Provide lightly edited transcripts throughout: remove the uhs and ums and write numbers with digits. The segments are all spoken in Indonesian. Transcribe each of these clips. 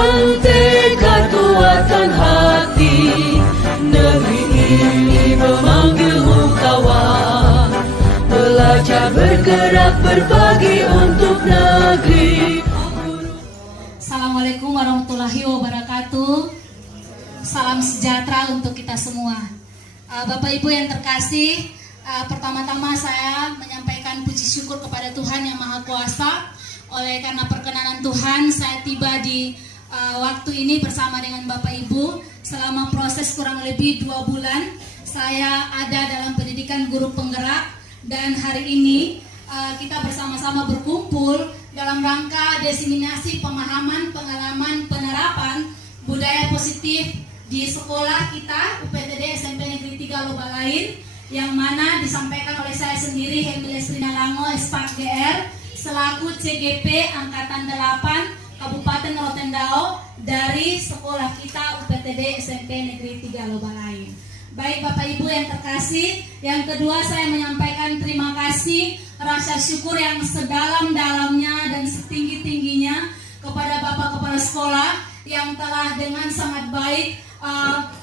dengan tekad kuatkan hati. Negeri ini memanggilmu kawan, belajar bergerak berbagi untuk negeri. Assalamualaikum warahmatullahi wabarakatuh. Salam sejahtera untuk kita semua. Bapak Ibu yang terkasih, pertama-tama saya menyampaikan puji syukur kepada Tuhan Yang Maha Kuasa. Oleh karena perkenanan Tuhan, saya tiba di waktu ini bersama dengan Bapak Ibu. Selama proses kurang lebih 2 bulan, saya ada dalam pendidikan guru penggerak. Dan hari ini kita bersama-sama berkumpul dalam rangka diseminasi pemahaman, pengalaman, penerapan budaya positif di sekolah kita UPTD SMP Negeri 3 Lobalain, yang mana disampaikan oleh saya sendiri, Hemiles Rina Lango, Espak GR, selaku CGP Angkatan 8 Kabupaten Rotendao dari sekolah kita UPTD SMP Negeri 3 Lobalain. Baik Bapak Ibu yang terkasih, yang kedua saya menyampaikan terima kasih, rasa syukur yang sedalam-dalamnya dan setinggi-tingginya kepada Bapak Kepala Sekolah yang telah dengan sangat baik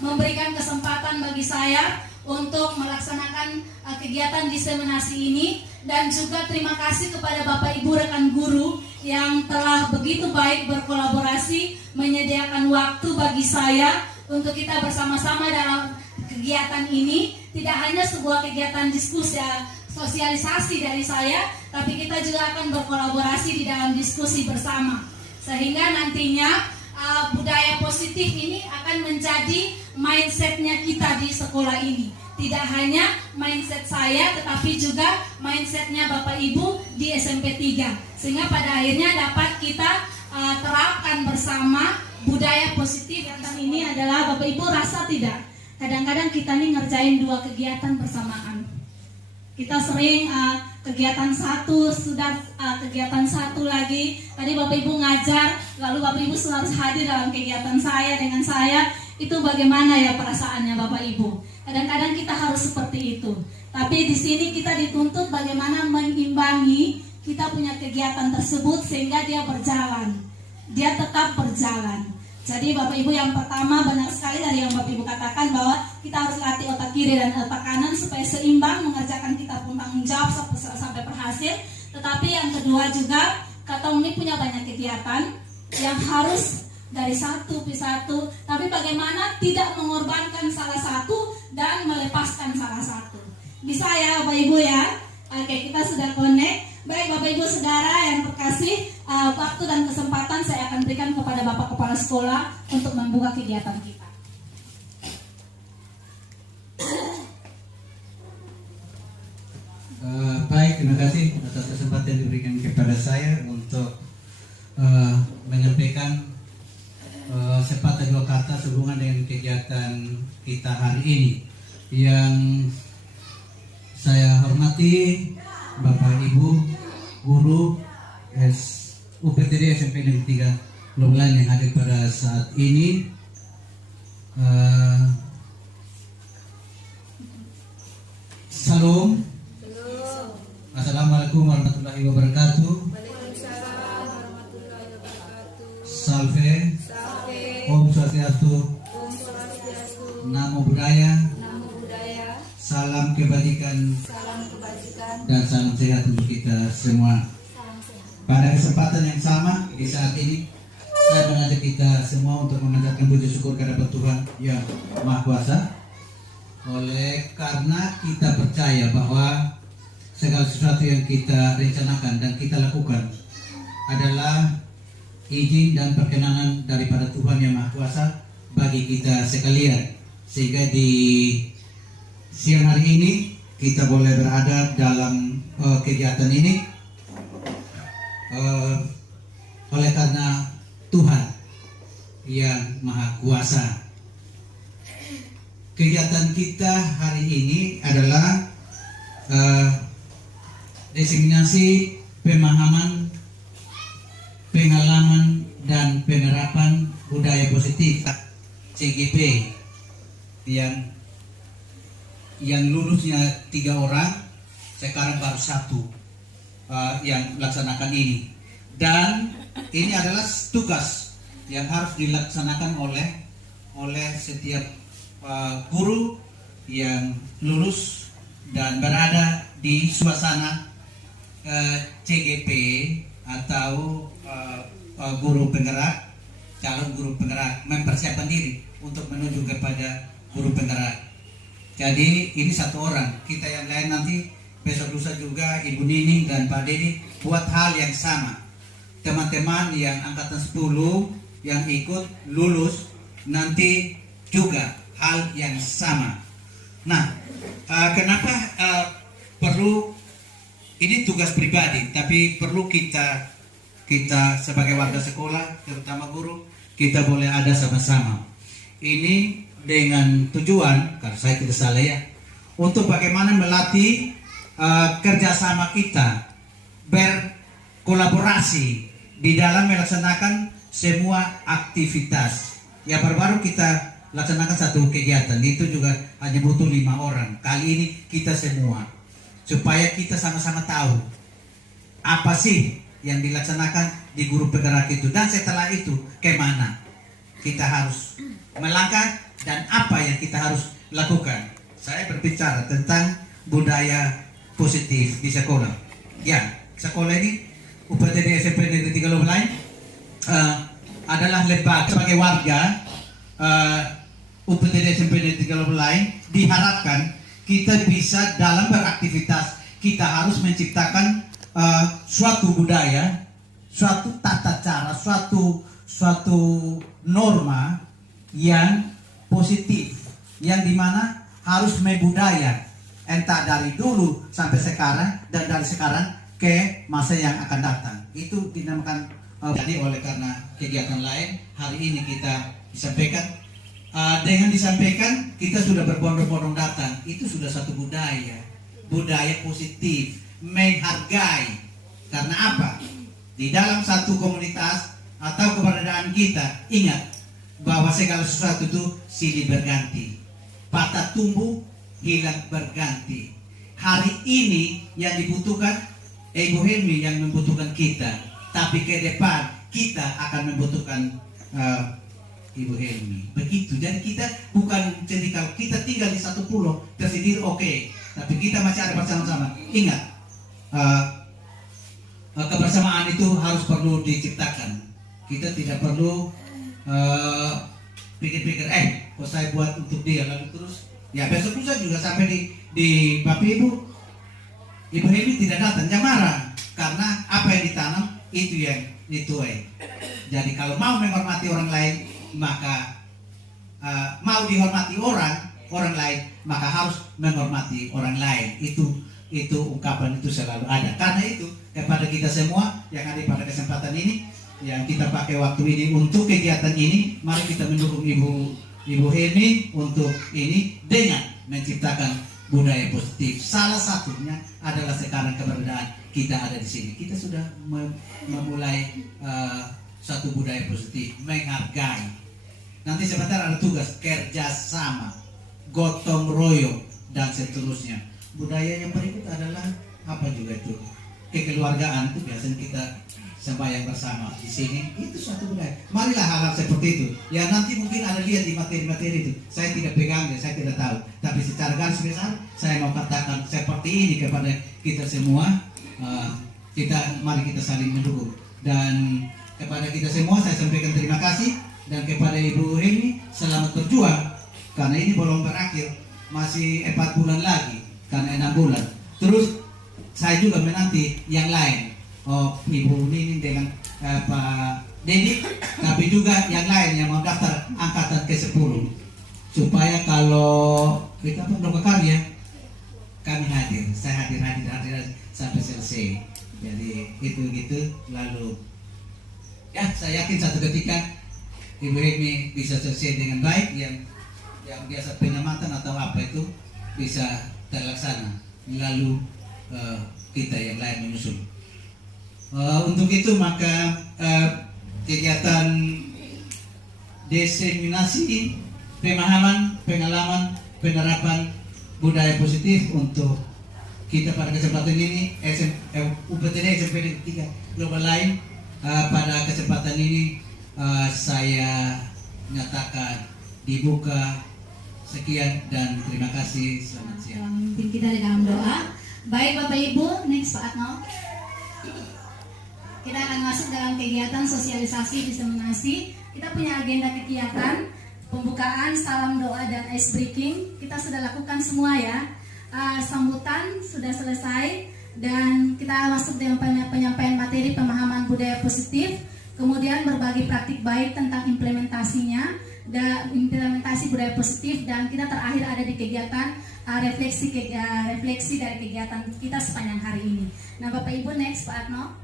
memberikan kesempatan bagi saya untuk melaksanakan kegiatan diseminasi ini. Dan juga terima kasih kepada Bapak Ibu rekan guru yang telah begitu baik berkolaborasi menyediakan waktu bagi saya untuk kita bersama-sama dalam kegiatan ini. Tidak hanya sebuah kegiatan diskusi sosialisasi dari saya, tapi kita juga akan berkolaborasi di dalam diskusi bersama, sehingga nantinya budaya positif ini akan menjadi mindsetnya kita di sekolah ini. Tidak hanya mindset saya, tetapi juga mindsetnya Bapak Ibu di SMP 3, sehingga pada akhirnya dapat kita terapkan bersama budaya positif. Yang ini adalah, Bapak Ibu rasa tidak, kadang-kadang kita nih ngerjain 2 kegiatan bersamaan. Kita sering kegiatan satu, sudah kegiatan satu lagi. Tadi Bapak Ibu ngajar, lalu Bapak Ibu harus hadir dalam kegiatan saya dengan saya. Itu bagaimana ya perasaannya Bapak Ibu? Kadang-kadang kita harus seperti itu. Tapi di sini kita dituntut bagaimana mengimbangi kita punya kegiatan tersebut sehingga dia berjalan. Dia tetap berjalan. Jadi Bapak Ibu, yang pertama benar sekali dari yang Bapak Ibu katakan bahwa kita harus latih otak kiri dan otak kanan supaya seimbang mengerjakan kita pun tanggung jawab sampai berhasil. Tetapi yang kedua juga, Katong ini punya banyak kegiatan yang harus dari satu persatu, tapi bagaimana tidak mengorbankan salah satu dan melepaskan salah satu. Bisa ya Bapak Ibu ya? Oke, kita sudah connect. Baik Bapak Ibu Saudara yang terkasih, waktu dan kesempatan saya akan berikan kepada Bapak Kepala Sekolah untuk membuka kegiatan kita. Baik, terima kasih atas kesempatan yang diberikan kepada saya untuk menyampaikan sepatah 2 kata sehubungan dengan kegiatan kita hari ini. Yang saya hormati Bapak Ibu guru UPTD SMP Negeri 3 Lobalain yang hadir pada saat ini. Salam. Assalamualaikum warahmatullahi wabarakatuh. Salve. Om Swastiastu. Namo Buddhaya. Salam kebajikan dan salam sehat untuk kita semua. Pada kesempatan yang sama di saat ini, saya mengajak kita semua untuk memanjatkan puji syukur kepada Tuhan Yang Maha Kuasa. Oleh karena kita percaya bahwa segala sesuatu yang kita rencanakan dan kita lakukan adalah izin dan perkenanan daripada Tuhan Yang Maha Kuasa bagi kita sekalian, sehingga di siang hari ini kita boleh berada dalam kegiatan ini oleh karena Tuhan Yang Maha Kuasa. Kegiatan kita hari ini adalah diseminasi pemahaman, pengalaman dan penerapan budaya positif CGP yang lulusnya 3 orang, sekarang baru 1 yang melaksanakan ini. Dan ini adalah tugas yang harus dilaksanakan oleh setiap guru yang lulus dan berada di suasana CGP atau guru penggerak, calon guru penggerak, mempersiapkan diri untuk menuju kepada guru penggerak. Jadi ini satu orang, kita yang lain nanti besok lusa juga Ibu Nining dan Pak Dedi buat hal yang sama. Teman-teman yang angkatan 10 yang ikut lulus nanti juga hal yang sama. Nah, kenapa perlu ini tugas pribadi, tapi perlu kita sebagai warga sekolah, terutama guru, kita boleh ada sama-sama. Ini dengan tujuan, karena saya tidak salah ya, untuk bagaimana melatih kerjasama kita berkolaborasi di dalam melaksanakan semua aktivitas. Ya baru-baru kita laksanakan satu kegiatan, itu juga hanya butuh 5 orang. Kali ini kita semua, supaya kita sama-sama tahu apa sih yang dilaksanakan di guru penggerak itu, dan setelah itu kemana kita harus melangkah dan apa yang kita harus lakukan. Saya berbicara tentang budaya positif di sekolah. Ya, sekolah ini UPTD SMP Negeri 3 Lubulai adalah lembaga sebagai warga UPTD SMP Negeri 3 Lubulai. Diharapkan kita bisa dalam beraktivitas, kita harus menciptakan suatu budaya, suatu tata cara, suatu norma yang positif, yang dimana harus membudaya entah dari dulu sampai sekarang dan dari sekarang ke masa yang akan datang. Itu dinamakan jadi oleh karena kegiatan lain hari ini kita disampaikan, dengan disampaikan kita sudah berbondong-bondong datang. Itu sudah satu budaya positif, menghargai. Karena apa? Di dalam satu komunitas atau keberadaan kita, ingat bahwa segala sesuatu itu silih berganti, patah tumbuh, hilang berganti. Hari ini yang dibutuhkan Ibu Helmi yang membutuhkan kita, tapi ke depan kita akan membutuhkan Ibu Helmi. Begitu. Jadi kita bukan jadi kalau kita tinggal di satu pulau tersendiri oke, tapi kita masih ada bersama-sama. Ingat, kebersamaan itu harus perlu diciptakan. Kita tidak perlu pikir-pikir kok saya buat untuk dia lalu terus ya besok lusa juga sampai di Bapak Ibu Helmi tidak datang, jangan marah, karena apa yang ditanam itu yang dituai. Jadi kalau mau menghormati orang lain, maka mau dihormati orang lain, maka harus menghormati orang lain. Itu ungkapan itu selalu ada. Karena itu kepada kita semua yang ada pada kesempatan ini, yang kita pakai waktu ini untuk kegiatan ini, mari kita mendukung Ibu Helmi untuk ini dengan menciptakan budaya positif. Salah satunya adalah sekarang keberadaan kita ada di sini. Kita sudah memulai satu budaya positif, menghargai. Nanti sebentar ada tugas kerjasama, gotong royong dan seterusnya. Budaya yang berikut adalah apa juga itu? Kekeluargaan itu biasanya kita sembahyang bersama di sini, itu suatu budaya. Marilah hal-hal seperti itu. Ya nanti mungkin ada lihat di materi-materi itu. Saya tidak pegang, saya tidak tahu. Tapi secara garis besar saya mau katakan seperti ini kepada kita semua. Mari kita saling mendukung. Dan kepada kita semua saya sampaikan terima kasih, dan kepada Ibu Helmi selamat berjuang, karena ini belum berakhir, masih 4 bulan lagi, karena 6 bulan. Terus saya juga menanti yang lain. Ibu Nining dengan Pak Dedi, tapi juga yang lain yang mau daftar angkatan ke-10, supaya kalau kita program karya kami hadir, saya hadir sampai selesai. Jadi itu gitu. Lalu ya saya yakin satu ketika Ibu Helmi bisa selesai dengan baik, yang biasa pengamatan atau apa itu bisa terlaksana. Lalu kita yang lain menyusul. Untuk itu maka kegiatan diseminasi pemahaman, pengalaman, penerapan budaya positif untuk kita pada kesempatan ini UPTD SMP 3 Global lain pada kesempatan ini saya nyatakan dibuka. Sekian dan terima kasih. Selamat siang. Memimpin kita di dalam doa. Baik Bapak Ibu, next Pak Atno. Kita akan masuk dalam kegiatan sosialisasi diseminasi. Kita punya agenda kegiatan pembukaan, salam doa dan ice breaking. Kita sudah lakukan semua ya. Sambutan sudah selesai dan kita masuk dengan penyampaian materi pemahaman budaya positif. Kemudian berbagi praktik baik tentang implementasinya dan implementasi budaya positif, dan kita terakhir ada di kegiatan refleksi dari kegiatan kita sepanjang hari ini. Nah Bapak Ibu, next Pak Atno.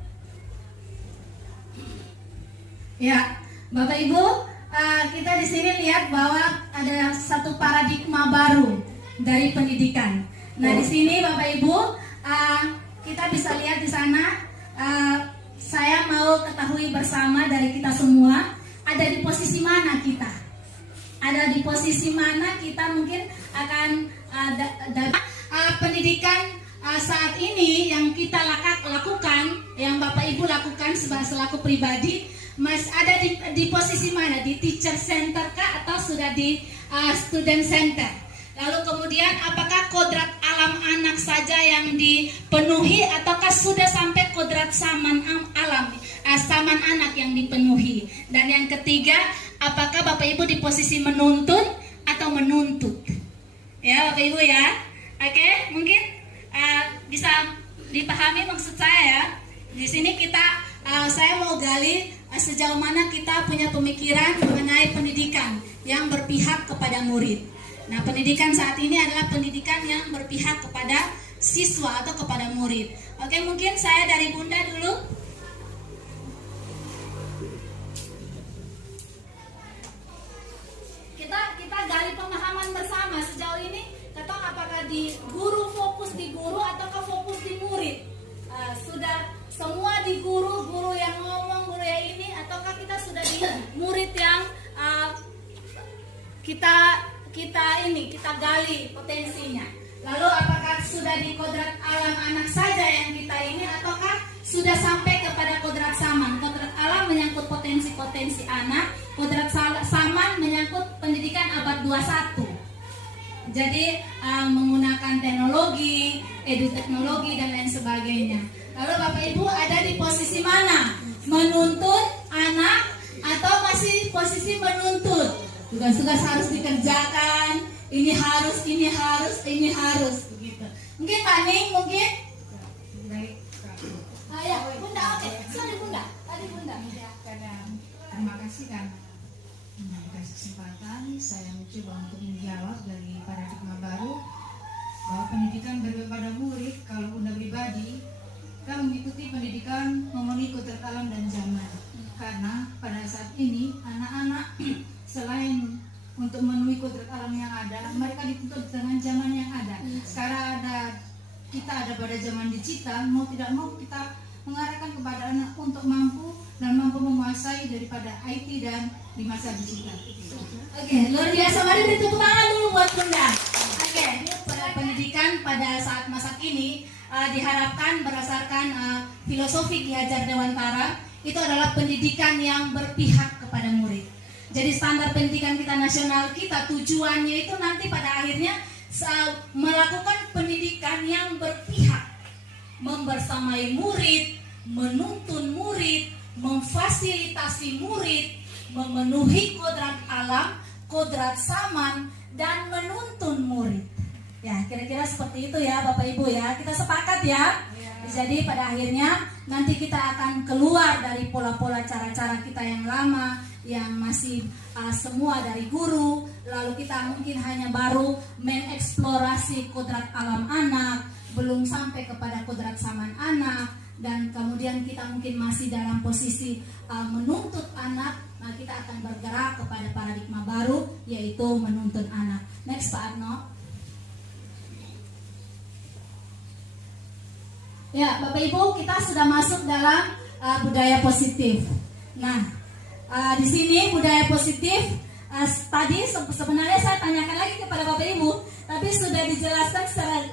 Ya Bapak Ibu, kita di sini lihat bahwa ada satu paradigma baru dari pendidikan. Nah di sini Bapak Ibu, kita bisa lihat di sana. Saya mau ketahui bersama dari kita semua, ada di posisi mana kita? Ada di posisi mana kita mungkin akan pendidikan saat ini yang kita lakukan, yang Bapak Ibu lakukan selaku pribadi, Mas ada di posisi mana? Di teacher center kah atau sudah di student center? Lalu kemudian apakah kodrat alam anak saja yang dipenuhi ataukah sudah sampai kodrat saman alam, saman anak yang dipenuhi? Dan yang ketiga, apakah Bapak Ibu di posisi menuntun atau menuntut? Ya Bapak Ibu ya. Oke, mungkin bisa dipahami maksud saya ya. Di sini saya mau gali sejauh mana kita punya pemikiran mengenai pendidikan yang berpihak kepada murid. Nah, pendidikan saat ini adalah pendidikan yang berpihak kepada siswa atau kepada murid. Oke, mungkin saya dari Bunda dulu. Kita gali pemahaman bersama sejauh ini. Kita apakah di guru fokus di guru ataukah fokus di murid? Sudah semua di guru yang ngomong, guru yang ini, ataukah kita sudah di murid yang kita gali potensinya. Lalu apakah sudah di kodrat alam anak saja yang kita ini, ataukah sudah sampai kepada kodrat saman? Kodrat alam menyangkut potensi-potensi anak, kodrat saman menyangkut pendidikan abad 21. Jadi menggunakan teknologi, eduteknologi dan lain sebagainya. Lalu Bapak Ibu ada di posisi mana? Menuntun anak atau masih posisi menuntut? Tugas-tugas harus dikerjakan, ini harus begitu. Mungkin Pak Ning, mungkin? Baik, Ya, Bunda, oke. Sorry Bunda, tadi Bunda. Terima kasih kan dikasih kesempatan. Saya mencoba untuk menjawab dari paradigma baru bahwa pendidikan berpihak pada murid. Kalau Bunda pribadi, kita mengikuti pendidikan memenuhi kodrat alam dan zaman. Karena pada saat ini anak-anak selain untuk memenuhi kodrat alam yang ada, mereka dituntut dengan zaman yang ada. Sekarang kita ada pada zaman digital, mau tidak mau kita mengarahkan kepada anak untuk mampu menguasai daripada IT dan di masa digital. Oke, luar biasa. Mari beri tepuk tangan dulu buat Bunda. Oke, pada pendidikan pada saat masa kini diharapkan berdasarkan filosofi Ki Hajar Dewantara, itu adalah pendidikan yang berpihak kepada murid. Jadi standar pendidikan kita nasional kita tujuannya itu nanti pada akhirnya melakukan pendidikan yang berpihak, membersamai murid, menuntun murid, memfasilitasi murid, memenuhi kodrat alam, kodrat saman, dan menuntun murid. Ya, kira-kira seperti itu ya Bapak Ibu ya. Kita sepakat ya. Jadi pada akhirnya nanti kita akan keluar dari pola-pola cara-cara kita yang lama, yang masih semua dari guru. Lalu kita mungkin hanya baru mengeksplorasi kodrat alam anak, belum sampai kepada kodrat saman anak. Dan kemudian kita mungkin masih dalam posisi menuntut anak. Nah, kita akan bergerak kepada paradigma baru, yaitu menuntun anak. Next Pak Arno. Ya, Bapak Ibu, kita sudah masuk dalam budaya positif. Nah, di sini budaya positif tadi sebenarnya saya tanyakan lagi kepada Bapak Ibu, tapi sudah dijelaskan secara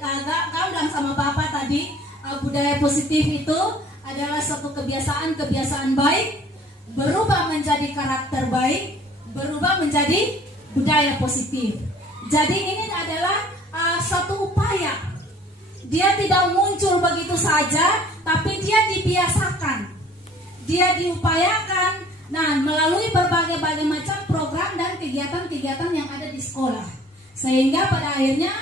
gamblang sama Bapak tadi. Budaya positif itu adalah suatu kebiasaan baik berubah menjadi karakter baik, berubah menjadi budaya positif. Jadi ini adalah satu upaya. Dia tidak muncul begitu saja, tapi dia dibiasakan, dia diupayakan. Nah, melalui berbagai macam program dan kegiatan-kegiatan yang ada di sekolah, sehingga pada akhirnya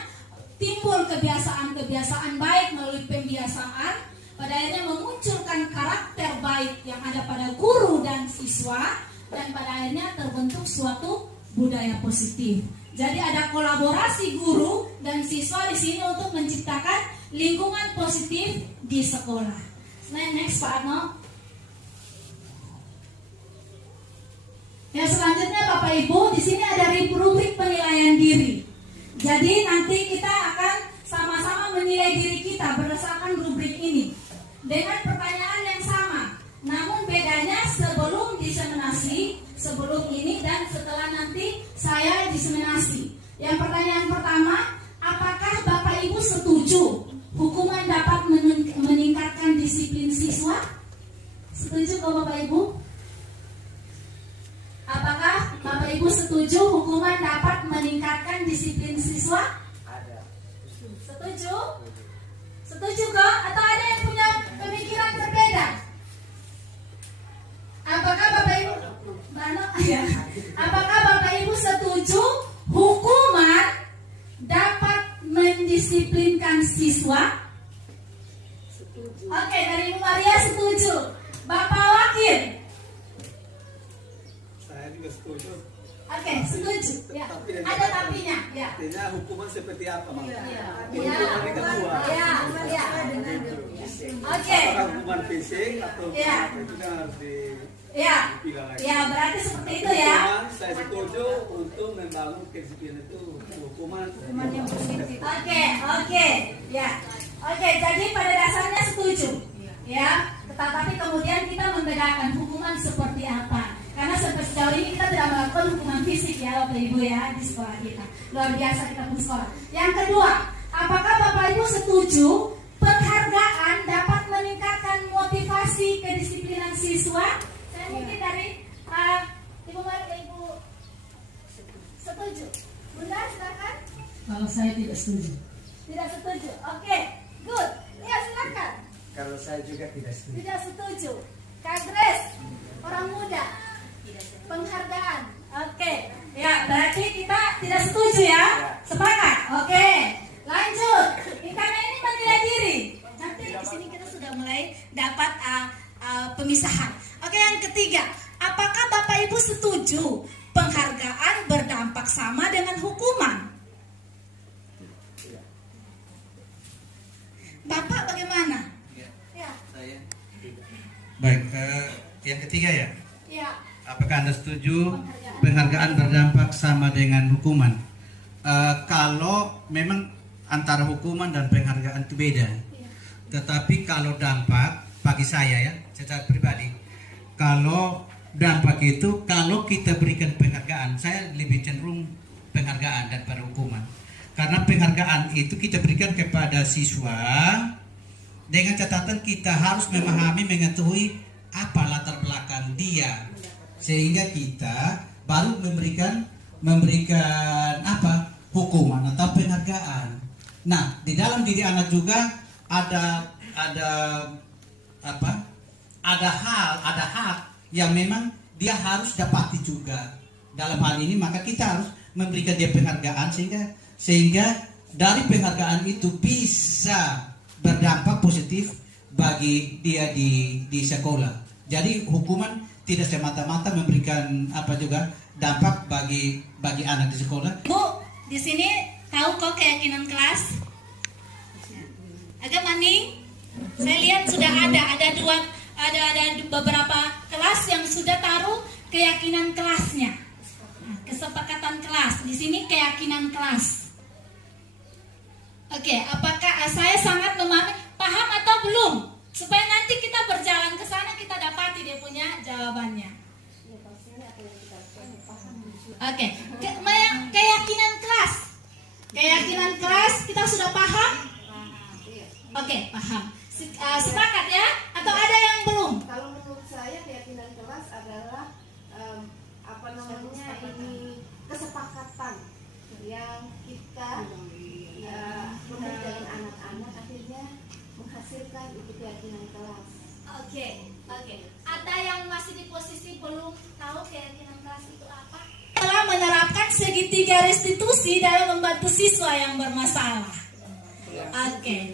timbul kebiasaan-kebiasaan baik melalui pembiasaan, pada akhirnya memunculkan karakter baik yang ada pada guru dan siswa, dan pada akhirnya terbentuk suatu budaya positif. Jadi ada kolaborasi guru dan siswa di sini untuk menciptakan lingkungan positif di sekolah. Next Pak Arno. Yang selanjutnya Bapak Ibu, di sini ada rubrik penilaian diri. Jadi nanti kita akan sama-sama menilai diri kita berdasarkan rubrik ini dengan pertanyaan yang sama. Namun bedanya sebelum diseminasi, sebelum ini dan setelah nanti saya diseminasi. Yang pertanyaan pertama, apakah Bapak Ibu setuju hukuman dapat meningkatkan disiplin siswa? Setuju kok Bapak Ibu? Apakah Bapak Ibu setuju hukuman dapat meningkatkan disiplin siswa? Ada. Setuju? Setuju kok? Atau ada yang punya pemikiran berbeda? Apakah Bapak Ibu ya. Apakah Bapak Ibu setuju hukuman dapat mendisiplinkan siswa? Setuju. Oke, dari Ibu Maria setuju. Bapak Wakil? Saya juga setuju. Oke, setuju. Ya. Ada tapinya. Ya. Artinya hukuman seperti apa, Bang? Ya. Hari kedua. Ya. Oke. Apakah hukuman fisik atau Ya. itu kan harus di Ya, ya berarti seperti itu ya. Hukuman, saya setuju untuk membangun kedisiplinan itu hukuman yang positif. Oke, ya. Oke, jadi pada dasarnya setuju, ya. Tetapi kemudian kita membedakan hukuman seperti apa. Karena sampai sejauh ini kita tidak melakukan hukuman fisik ya Bapak Ibu ya di sekolah kita. Luar biasa kita pun sekolah. Yang kedua, apakah Bapak Ibu setuju penghargaan dapat meningkatkan motivasi kedisiplinan siswa? Mungkin dari Ibu Maria, Ibu setuju. Bunda silakan. Kalau saya tidak setuju. Tidak setuju. Oke, good. Ya silakan. Kalau saya juga tidak setuju. Tidak setuju. Kak Grace, orang muda. Penghargaan. Oke. Ya berarti kita tidak setuju ya. Sepakat. Oke. Lanjut. Karena ini menilai diri. Nanti di sini kita sudah mulai dapat pemisahan. Oke, yang ketiga, apakah Bapak Ibu setuju penghargaan berdampak sama dengan hukuman? Bapak bagaimana? Ya. Saya. Baik, yang ketiga ya. Ya. Apakah Anda setuju penghargaan berdampak sama dengan hukuman? Kalau memang antara hukuman dan penghargaan itu beda. Tetapi kalau dampak bagi saya ya, secara pribadi, kalau dampak itu, kalau kita berikan penghargaan, saya lebih cenderung penghargaan daripada hukuman. Karena penghargaan itu kita berikan kepada siswa dengan catatan kita harus memahami, mengetahui apa latar belakang dia, sehingga kita baru memberikan apa, hukuman atau penghargaan. Nah, di dalam diri anak juga ada hak yang memang dia harus dapati juga. Dalam hal ini maka kita harus memberikan dia penghargaan sehingga dari penghargaan itu bisa berdampak positif bagi dia di sekolah. Jadi hukuman tidak semata-mata memberikan dampak bagi anak di sekolah. Bu, di sini tahu kok keyakinan kelas? Agak maning. Saya lihat sudah ada beberapa kelas yang sudah taruh keyakinan kelasnya. Kesepakatan kelas. Di sini keyakinan kelas. Oke, apakah saya sangat memahami, paham atau belum? Supaya nanti kita berjalan ke sana kita dapati dia punya jawabannya. Oke, keyakinan kelas. Keyakinan kelas kita sudah paham? Oke, paham. Sepakat ya? Atau ada yang belum? Kalau menurut saya keyakinan kelas adalah Oke. Ada yang masih di posisi belum tahu keyakinan kelas itu apa? Telah menerapkan segitiga restitusi dalam membantu siswa yang bermasalah. Oke.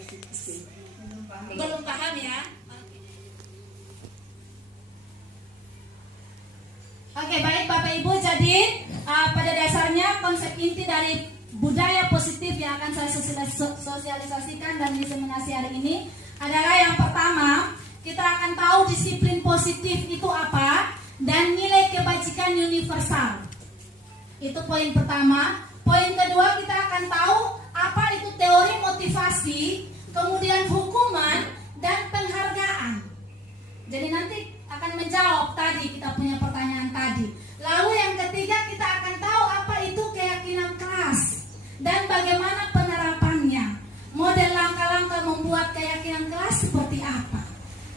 Belum paham ya? Oke, baik Bapak Ibu. Jadi pada dasarnya konsep inti dari budaya positif yang akan saya sosialisasikan dan diseminasi hari ini adalah yang pertama, kita akan tahu disiplin positif itu apa dan nilai kebajikan universal. Itu poin pertama. Poin kedua, kita akan tahu apa itu teori motivasi, kemudian hukuman dan penghargaan. Jadi nanti akan menjawab tadi kita punya pertanyaan tadi. Lalu yang ketiga, kita akan tahu apa itu keyakinan kelas dan bagaimana penerapannya. Model langkah-langkah membuat keyakinan kelas seperti apa.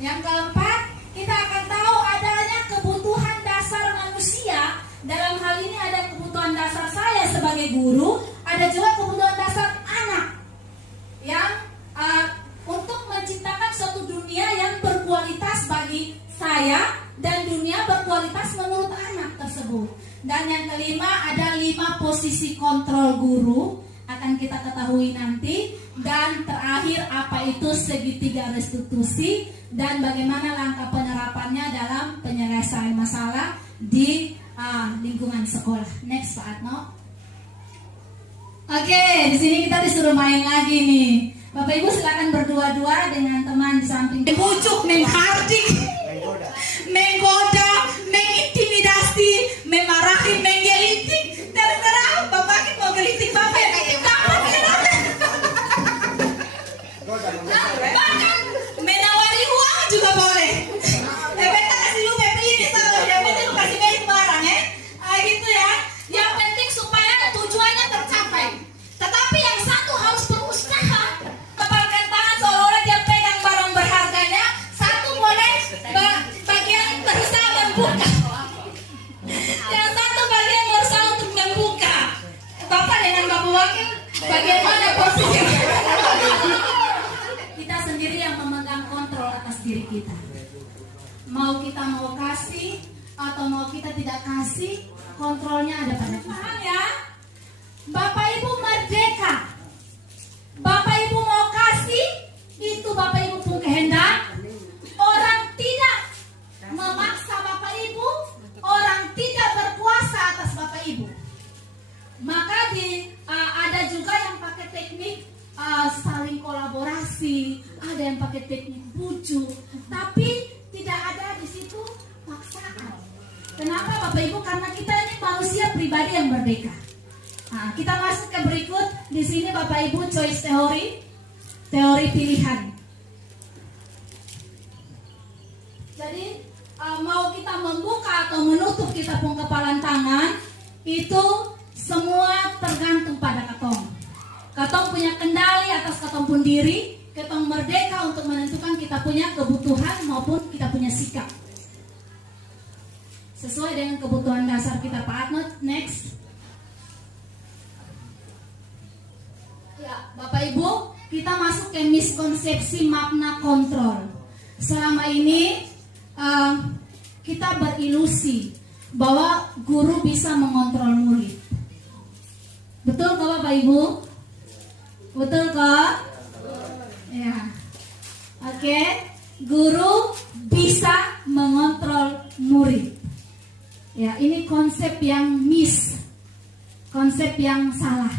Yang keempat, kita akan tahu adanya kebutuhan dasar manusia. Dalam hal ini ada kebutuhan dasar saya sebagai guru, ada juga kebutuhan dasar anak yang untuk menciptakan suatu dunia yang berkualitas bagi saya dan dunia berkualitas menurut anak tersebut. Dan yang kelima, ada 5 posisi kontrol guru akan kita ketahui nanti. Dan terakhir, apa itu segitiga restitusi dan bagaimana langkah penerapannya dalam penyelesaian masalah di lingkungan sekolah. Next Pak Atno. Oke, di sini kita disuruh main lagi nih. Bapak Ibu silakan berdua-dua dengan teman di samping. Bujuk, menghardik, menggoda, mengintimidasi, memarahi, menggelitik. Terserah Bapak mau gelitik Bapak kapan bahkan menawari uang juga boleh. Beta kasih lu BP ini salah, yang penting lu kasih BP barang ya. Gitu ya. Yang penting supaya tujuannya tercapai. Tetapi yang satu harus berusaha. Kepalkan tangan seolah-olah dia pegang barang berharganya. Satu boleh bagian berusaha membuka. Yang satu bagian berusaha untuk membuka. Bapak dengan Bapak Wakil bagaimana posisi? Kita sendiri yang memegang kontrol atas diri kita. Mau kita mau kasih atau mau kita tidak kasih, kontrolnya ada pada kita. Paham ya? Bapak Ibu merdeka. Bapak Ibu mau kasih, itu Bapak Ibu pun kehendak. Orang tidak memaksa Bapak Ibu, orang tidak berkuasa atas Bapak Ibu. Maka ada juga yang pakai teknik saling kolaborasi, ada yang pakai teknik bujuk, tapi tidak ada di situ paksaan. Kenapa Bapak Ibu? Karena kita ini manusia pribadi yang merdeka. Nah, kita masuk ke berikut. Di sini Bapak Ibu choice teori pilihan. Jadi mau kita membuka atau menutup kita pun kepalan tangan, itu semua tergantung pada katong. Katong punya kendali atas katong pun diri. Katong merdeka untuk menentukan kita punya kebutuhan maupun kita punya sikap sesuai dengan kebutuhan dasar kita. Pak Atno, next. Ya, Bapak Ibu, kita masuk ke miskonsepsi makna kontrol. Selama ini kita berilusi bahwa guru bisa mengontrol murid. Betul kah Bapak Ibu? Betul kah? Ya. Oke, guru bisa mengontrol murid. Ya, ini konsep yang konsep yang salah.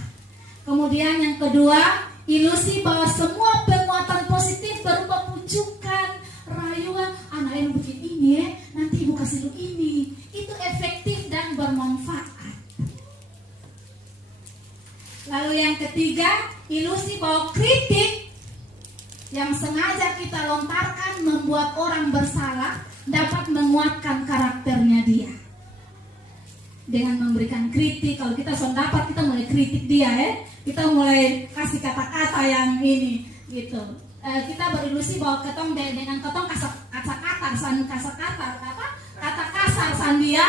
Kemudian yang kedua, ilusi bahwa semua penguatan positif berupa pujukan, rayuan, anak yang bikin ini ya, nanti ibu kasih lu ini. Itu efektif dan bermanfaat. Lalu yang ketiga, ilusi bahwa kritik yang sengaja kita lontarkan membuat orang bersalah dapat menguatkan karakternya dia. Dengan memberikan kritik, kalau kita sudah dapat, kita mulai kritik dia ya. Kita mulai kasih kata-kata yang ini gitu. Kita berilusi bahwa ketong dengan ketong kata-kata kasar san dia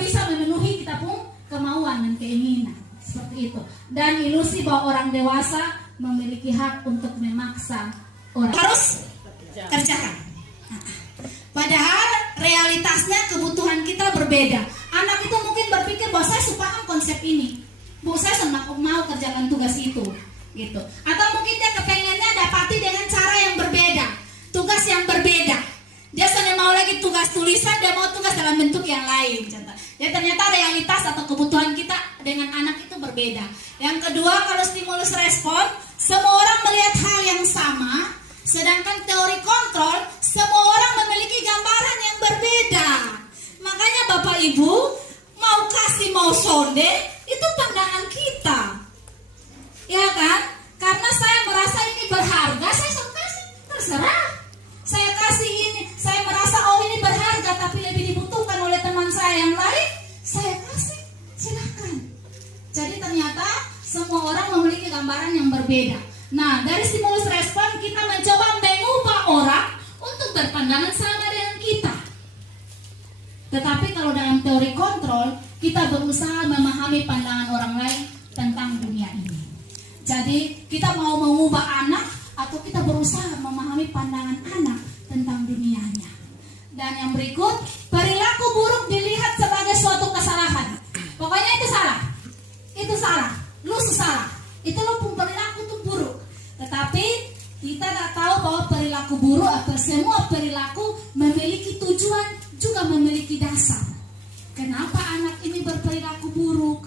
bisa memenuhi kita pun kemauan dan keinginan seperti itu. Dan ilusi bahwa orang dewasa memiliki hak untuk memaksa orang harus kerjakan. realitasnya kebutuhan kita berbeda. Anak itu mungkin berpikir bahwa saya paham konsep ini, bu saya mau kerjakan tugas itu, gitu. Atau mungkin dia kepengennya dapati dengan cara yang berbeda, tugas yang berbeda. Dia sebenarnya mau lagi tugas tulisan, dia mau tugas dalam bentuk yang lain. Ya ternyata realitas atau kebutuhan kita dengan anak itu berbeda. Yang kedua, kalau stimulus respon, semua orang melihat hal yang sama, sedangkan teori kontrol, semua orang memiliki gambaran yang berbeda. Makanya Bapak Ibu, mau kasih mau sonde, itu pandangan kita. Ya kan? Karena saya merasa ini berharga, saya kasih, terserah. Saya kasih ini, saya merasa oh ini berharga tapi lebih dibutuhkan oleh teman saya yang lain, saya kasih, silakan. Jadi ternyata semua orang memiliki gambaran yang berbeda. Nah, dari stimulus respon kita mencoba mengubah orang untuk berpandangan sama dengan kita. Tetapi kalau dalam teori kontrol, kita berusaha memahami pandangan orang lain tentang dunia ini. Jadi kita mau mengubah anak atau kita berusaha memahami pandangan anak tentang dunianya. Dan yang berikut, perilaku buruk dilihat sebagai suatu kesalahan. Pokoknya itu salah, lu salah, itu lo perilaku itu buruk. Tetapi kita tak tahu bahwa perilaku buruk atau semua perilaku memiliki tujuan, juga memiliki dasar. Kenapa anak ini berperilaku buruk?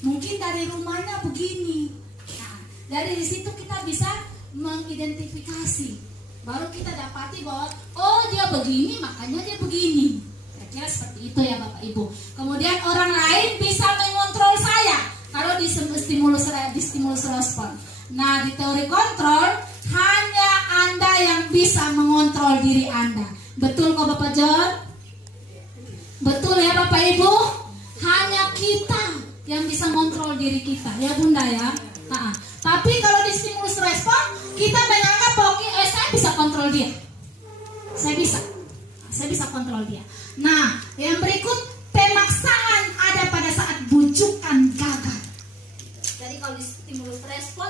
Mungkin dari rumahnya begini. Nah, dari situ kita bisa mengidentifikasi, baru kita dapati bahwa oh dia begini makanya dia begini. Kira-kira seperti itu ya Bapak Ibu. Kemudian orang lain bisa mengontrol saya kalau di stimulus respon. Nah, di teori kontrol hanya Anda yang bisa mengontrol diri Anda. Betul kok Bapak John? Betul ya Bapak Ibu? Hanya kita yang bisa mengontrol diri kita, ya Bunda ya. Tapi kalau di stimulus respon kita menganggap bahwa saya bisa kontrol dia. Saya bisa kontrol dia. Nah, yang berikut, pemaksaan ada pada saat bujukan gagal. Jadi kalau di stimulus respon,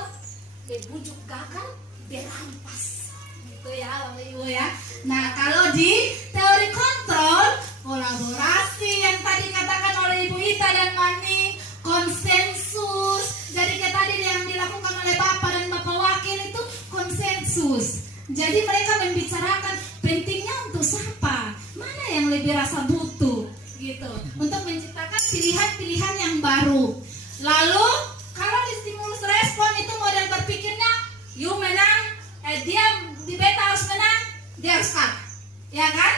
dibujuk gagal, dirampas. Gitu ya Bapak Ibu ya. Nah, kalau di teori kontrol, kolaborasi yang tadi katakan oleh Ibu Ita dan Mani, konsensus. Jadi kayak tadi yang dilakukan oleh Bapak dan Bapak Wakil itu konsensus. Jadi mereka membicarakan pentingnya untuk siapa, mana yang lebih rasa butuh, gitu, untuk menciptakan pilihan-pilihan yang baru. Lalu kalau di stimulus respon itu model berpikirnya, you menang, dia di beta harus menang, dia harus kalah, ya kan?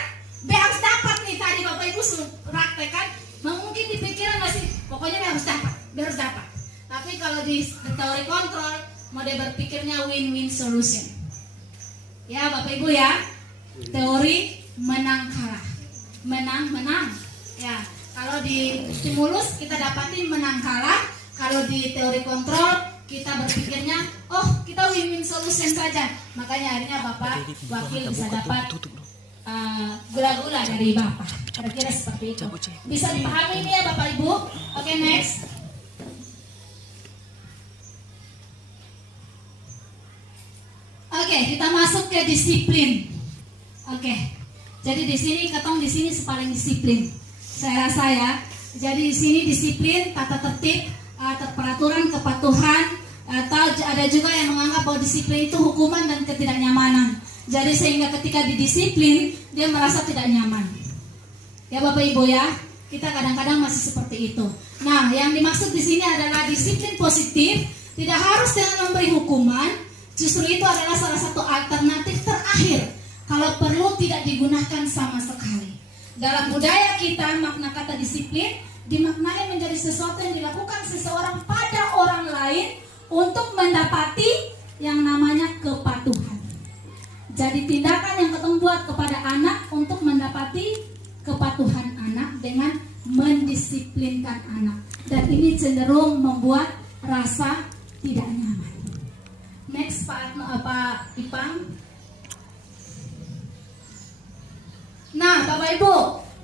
B harus dapat nih tadi Bapak Ibu praktekkan, mungkin di pikiran masih, pokoknya dia harus dapat. Tapi kalau di teori kontrol, mode berpikirnya win-win solution. Ya Bapak Ibu ya, teori menang kalah, menang. Ya, kalau di stimulus kita dapatin menang kalah, kalau di teori kontrol kita berpikirnya, oh kita win-win solution saja. Makanya akhirnya Bapak Wakil bisa dapat gula-gula dari Bapak. Kira-kira seperti itu. Bisa dipahami ini ya Bapak Ibu? Oke, next. Oke, kita masuk ke disiplin. Oke, jadi di sini ketong di sini paling disiplin. Saya rasa ya. Jadi di sini disiplin, tata tertib, peraturan, kepatuhan, atau ada juga yang menganggap bahwa disiplin itu hukuman dan ketidaknyamanan. Jadi sehingga ketika didisiplin dia merasa tidak nyaman. Ya Bapak Ibu ya, kita kadang-kadang masih seperti itu. Nah, yang dimaksud di sini adalah disiplin positif, tidak harus dengan memberi hukuman. Justru itu adalah salah satu alternatif terakhir. Kalau perlu tidak digunakan sama sekali. Dalam budaya kita, makna kata disiplin dimaknai menjadi sesuatu yang dilakukan seseorang pada orang lain untuk mendapati yang namanya kepatuhan. Jadi tindakan yang ketemu buat kepada anak untuk mendapati kepatuhan anak dengan mendisiplinkan anak. Dan ini cenderung membuat rasa tidak nyaman. Next Pak Ipang. Nah Bapak Ibu,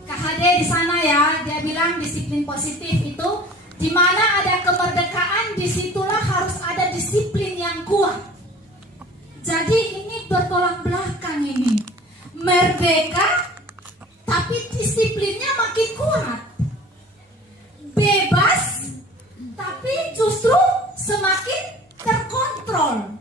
KHD di sana ya, dia bilang disiplin positif itu di mana ada kemerdekaan, disitulah harus ada disiplin yang kuat. Jadi ini bertolak belakang ini. Merdeka tapi disiplinnya makin kuat. Bebas, tapi justru semakin terkontrol.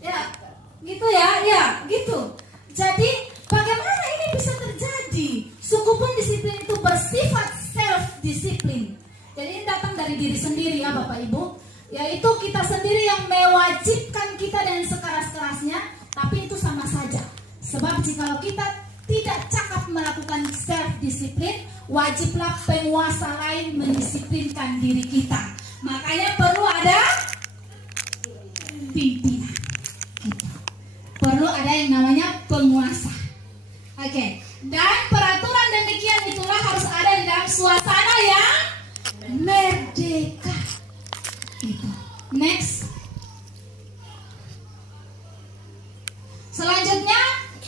Ya, gitu ya, gitu. Jadi bagaimana ini bisa terjadi? Sukupun disiplin itu bersifat self-disiplin. Jadi ini datang dari diri sendiri ya Bapak Ibu. Yaitu kita sendiri yang mewajibkan kita dengan sekeras-kerasnya. Tapi itu sama saja. Sebab jikalau kita tidak cakap melakukan self-disiplin, wajiblah penguasa lain mendisiplinkan diri kita. Makanya perlu ada pimpinan. Perlu ada yang namanya penguasa. Oke. Dan peraturan demikian itulah harus ada di dalam suasana yang merdeka. Gitu. Next. Selanjutnya,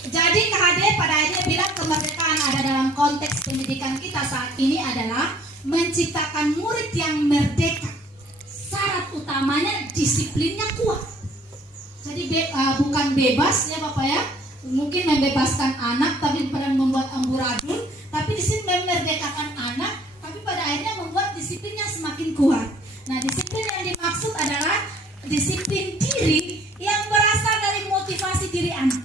jadi KHD pada akhirnya bilang kemerdekaan ada dalam konteks pendidikan kita saat ini adalah menciptakan murid yang merdeka. Syarat utamanya disiplinnya kuat. Jadi bukan bebas ya Bapak ya. Mungkin membebaskan anak tapi pada membuat amburadul, tapi di sini memerdekakan anak tapi pada akhirnya membuat disiplinnya semakin kuat. Nah, disiplin yang dimaksud adalah disiplin diri yang berasal dari motivasi diri anak.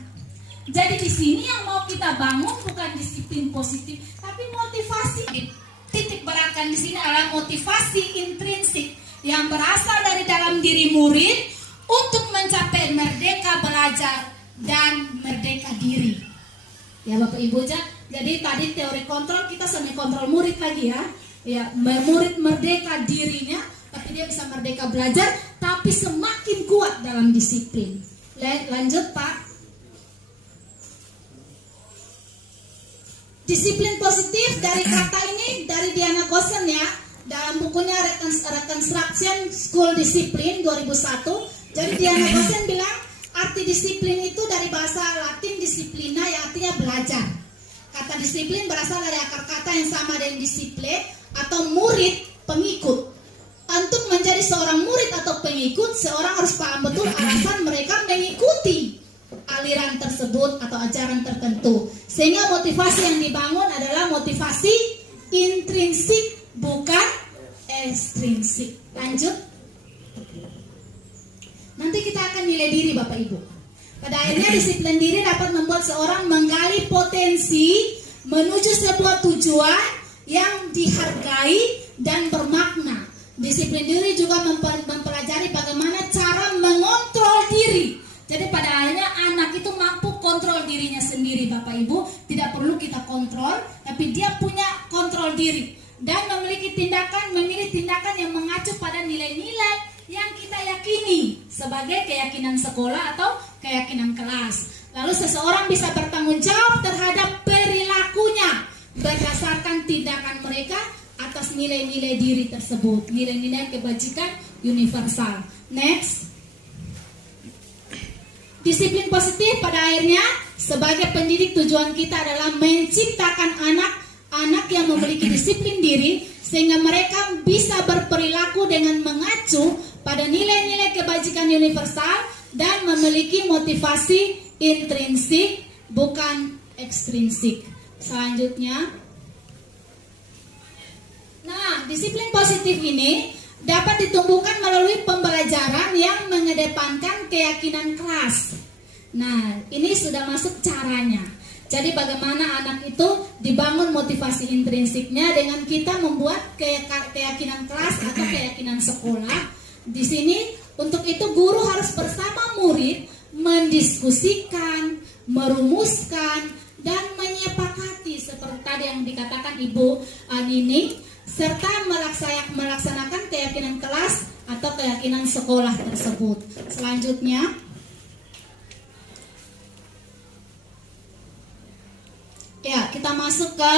Jadi di sini yang mau kita bangun bukan disiplin positif, tapi motivasi. Titik beratkan di sini adalah motivasi intrinsik yang berasal dari dalam diri murid untuk mencapai merdeka belajar dan merdeka diri. Ya Bapak Ibu ya. Jadi tadi teori kontrol kita semi kontrol murid lagi ya. Ya, murid merdeka dirinya, tapi dia bisa merdeka belajar, tapi semakin kuat dalam disiplin. Lanjut Pak. Disiplin positif dari kata ini dari Diana Gosen ya, dalam bukunya Reconstruction School Discipline 2001. Jadi Diana Gosen bilang arti disiplin itu dari bahasa Latin disiplina yang artinya belajar. Kata disiplin berasal dari akar kata yang sama dengan disiple atau murid pengikut. Untuk menjadi seorang murid atau pengikut, seorang harus paham betul alasan mereka mengikuti aliran tersebut atau ajaran tertentu. Sehingga motivasi yang dibangun adalah motivasi intrinsik bukan ekstrinsik. Lanjut. Nanti kita akan nilai diri Bapak Ibu. Pada akhirnya disiplin diri dapat membuat seorang menggali potensi menuju sebuah tujuan yang dihargai dan bermakna. Disiplin diri juga mempelajari bagaimana cara mengontrol diri. Jadi pada akhirnya anak itu mampu kontrol dirinya sendiri Bapak Ibu. Tidak perlu kita kontrol, tapi dia punya kontrol diri. Dan memilih tindakan yang mengacu pada nilai-nilai yang kita yakini sebagai keyakinan sekolah atau keyakinan kelas. Lalu seseorang bisa bertanggung jawab terhadap perilakunya berdasarkan tindakan mereka atas nilai-nilai diri tersebut, nilai-nilai kebajikan universal. Next. Disiplin positif pada akhirnya sebagai pendidik tujuan kita adalah menciptakan anak-anak yang memiliki disiplin diri sehingga mereka bisa berperilaku dengan mengacu pada nilai-nilai kebajikan universal dan memiliki motivasi intrinsik bukan ekstrinsik. Selanjutnya, nah, disiplin positif ini dapat ditumbuhkan melalui pembelajaran yang mengedepankan keyakinan kelas. Nah, ini sudah masuk caranya. Jadi bagaimana anak itu dibangun motivasi intrinsiknya dengan kita membuat keyakinan kelas atau keyakinan sekolah. Di sini untuk itu guru harus bersama murid mendiskusikan, merumuskan, dan menyepakati seperti tadi yang dikatakan Ibu Nining, serta melaksanakan keyakinan kelas atau keyakinan sekolah tersebut. Selanjutnya, ya kita masuk ke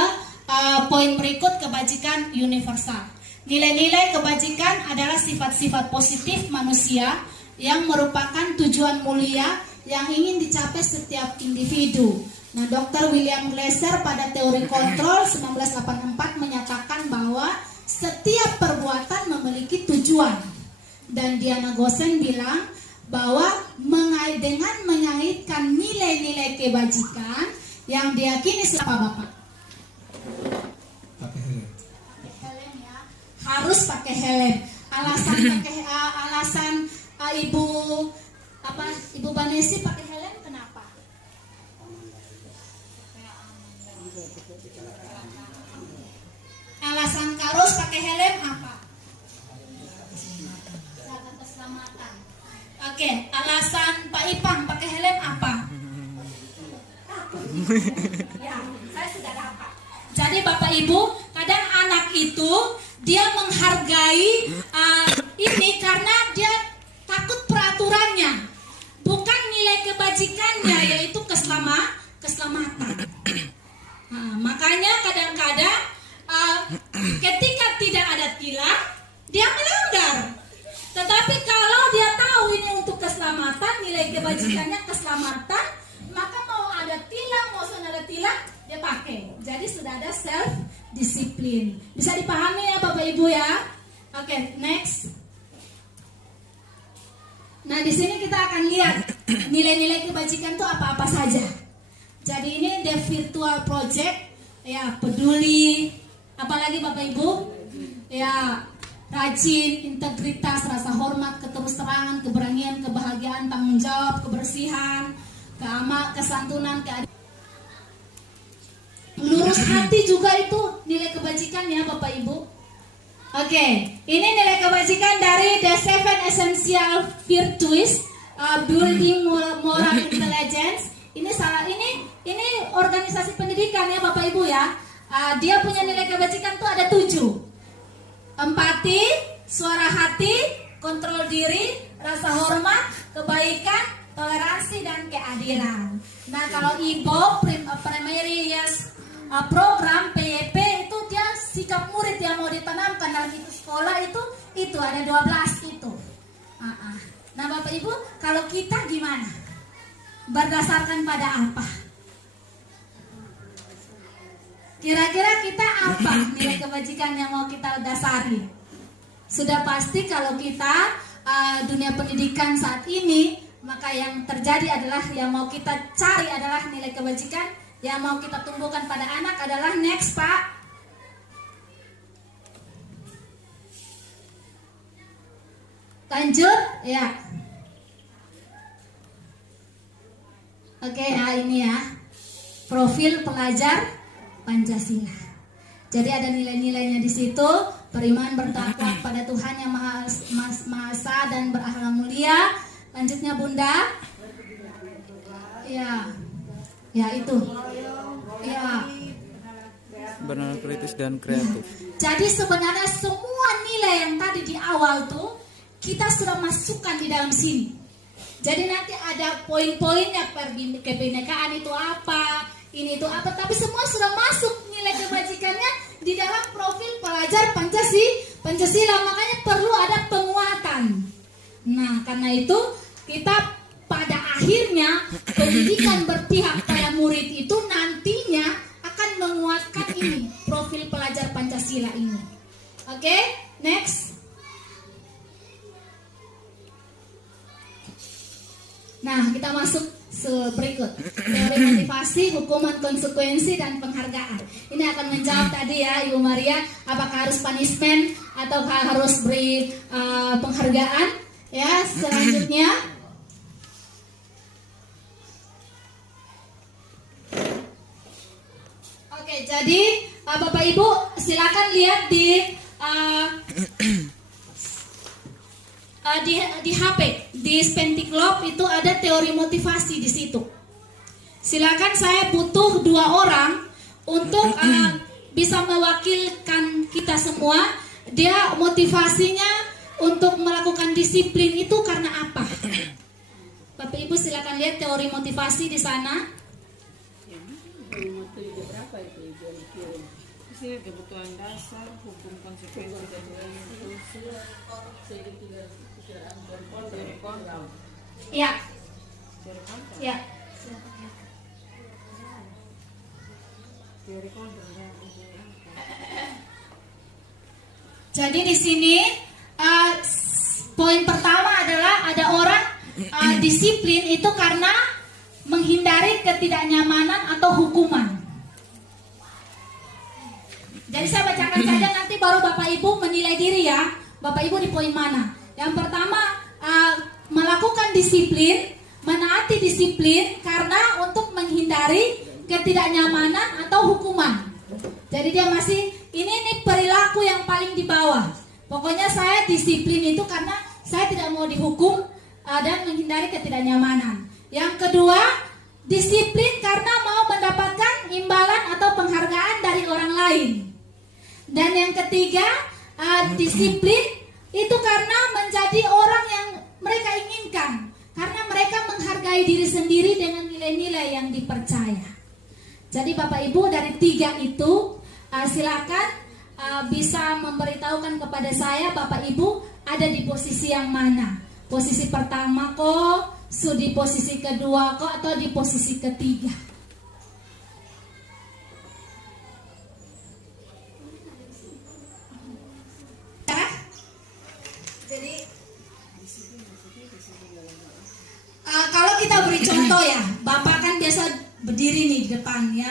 poin berikut, kebajikan universal. Nilai-nilai kebajikan adalah sifat-sifat positif manusia yang merupakan tujuan mulia yang ingin dicapai setiap individu. Nah, Dr. William Glasser pada teori kontrol 1984 menyatakan bahwa setiap perbuatan memiliki tujuan. Dan Diana Gosen bilang bahwa dengan mengaitkan nilai-nilai kebajikan yang diyakini siapa Bapak? harus pakai helm. Alasan Ibu Vanessa pakai helm kenapa? Alasan Karus pakai helm apa? Jaga keselamatan. Oke, alasan Pak Ipang pakai helm apa? Ya, saya sudah dapat. Jadi Bapak Ibu, kadang anak itu dia menghargai ini karena dia takut peraturannya, bukan nilai kebajikannya, yaitu keselamatan. Nah, makanya kadang-kadang ketika tidak ada tilang, dia melanggar. Tetapi kalau dia tahu ini untuk keselamatan, nilai kebajikannya keselamatan, maka mau ada tilang, mau ada tilang, dia pakai. Jadi sudah ada self disiplin. Bisa dipahami ya Bapak Ibu ya? Oke, next. Nah, di sini kita akan lihat nilai-nilai kebajikan itu apa-apa saja. Jadi ini the virtual project, ya, peduli, apalagi Bapak Ibu, ya, rajin, integritas, rasa hormat, keterus-terangan, keberanian, kebahagiaan, tanggung jawab, kebersihan, kesantunan, keadilan. Lurus hati juga itu nilai kebajikan ya Bapak Ibu. Oke, ini nilai kebajikan dari The 7 Essential Virtues Building Moral Intelligence. Ini organisasi pendidikan ya Bapak Ibu ya. Dia punya nilai kebajikan tuh ada 7. Empati, suara hati, kontrol diri, rasa hormat, kebaikan, toleransi, dan keadilan. Nah, kalau IBO Primary Years program PYP itu dia sikap murid yang mau ditanamkan dalam itu sekolah itu ada 12 itu. Nah Bapak Ibu, kalau kita gimana? Berdasarkan pada apa? Kira-kira kita apa nilai kebajikan yang mau kita dasari? Sudah pasti kalau kita dunia pendidikan saat ini, maka yang terjadi adalah yang mau kita cari adalah nilai kebajikan yang mau kita tumbuhkan pada anak adalah next Pak. Lanjut ya. Oke, ini ya. Profil pelajar Pancasila. Jadi ada nilai-nilainya di situ, beriman, bertakwa pada Tuhan yang Maha Esa dan berakhlak mulia. Lanjutnya Bunda. Ya itu. Ya. Benar, kritis dan kreatif. Jadi sebenarnya semua nilai yang tadi di awal tuh kita sudah masukkan di dalam sini. Jadi nanti ada poin-poinnya, kebinekaan itu apa, ini itu apa, tapi semua sudah masuk nilai kebajikannya di dalam profil pelajar Pancasila. Makanya perlu ada penguatan. Nah, karena itu kita pada akhirnya pendidikan berpihak pada murid itu nantinya akan menguatkan ini profil pelajar Pancasila ini. Oke, next. Nah, kita masuk berikut. Teori motivasi, hukuman, konsekuensi, dan penghargaan. Ini akan menjawab tadi ya Ibu Maria, apakah harus punishment atau harus beri penghargaan? Ya, selanjutnya. Oke, jadi Bapak Ibu silakan lihat di HP, di Spentiklop itu ada teori motivasi di situ. Silakan, saya butuh 2 orang untuk bisa mewakilkan kita semua. Dia motivasinya untuk melakukan disiplin itu karena apa? Bapak Ibu silakan lihat teori motivasi di sana. Berapa itu yang dikirim? Sih kebutuhan dasar, hukum konsekuensi dan Ya. Ya. Jadi di sini poin pertama adalah ada orang disiplin itu karena menghindari ketidaknyamanan atau hukuman. Jadi saya bacakan saja, nanti baru Bapak Ibu menilai diri ya. Bapak Ibu di poin mana? Yang pertama, melakukan disiplin, menaati disiplin karena untuk menghindari ketidaknyamanan atau hukuman. Jadi dia masih, ini perilaku yang paling di bawah. Pokoknya saya disiplin itu karena saya tidak mau dihukum dan menghindari ketidaknyamanan. Yang kedua, disiplin karena mau mendapatkan imbalan atau penghargaan dari orang lain. Dan yang ketiga, disiplin itu karena menjadi orang yang mereka inginkan, karena mereka menghargai diri sendiri dengan nilai-nilai yang dipercaya. Jadi Bapak Ibu dari 3 itu silakan bisa memberitahukan kepada saya Bapak Ibu ada di posisi yang mana. Posisi pertama kok, di posisi kedua kok, atau di posisi ketiga. Jadi kalau kita beri contoh ya, Bapak kan biasa berdiri nih di depan ya.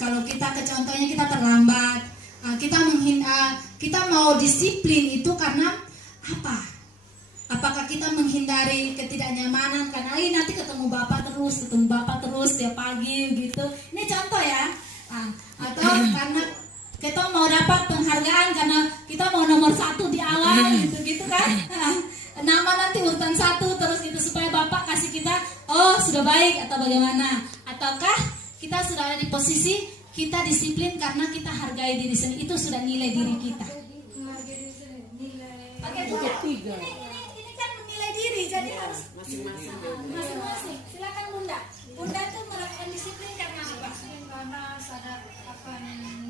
Kalau kita ke contohnya kita terlambat, kita mau disiplin itu karena apa? Apakah kita menghindari ketidaknyamanan karena nanti ketemu bapak terus tiap pagi gitu? Ini contoh ya. Atau karena kita mau dapat penghargaan karena kita mau nomor 1 di awal gitu kan? Nama nanti urutan 1 terus gitu supaya bapak kasih kita, oh sudah baik atau bagaimana? Ataukah kita sudah ada di posisi kita disiplin karena kita hargai diri sendiri, itu sudah nilai diri kita. Oke, ini kan menilai diri, jadi harus masing-masing. Silakan Bunda. Bunda itu melakukan disiplin karena apa? Karena sadar akan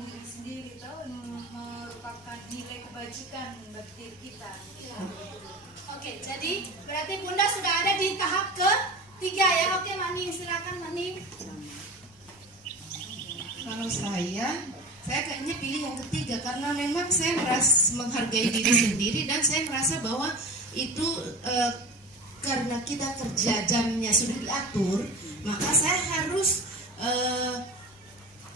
diri sendiri, tahu merupakan nilai kebajikan bagi diri kita. Oke, jadi berarti Bunda sudah ada di tahap ke-3 ya. Oke, Mani, silakan Mani. Kalau saya kayaknya pilih yang ketiga karena memang saya merasa menghargai diri sendiri dan saya merasa bahwa itu karena kita kerja jamnya sudah diatur, maka saya harus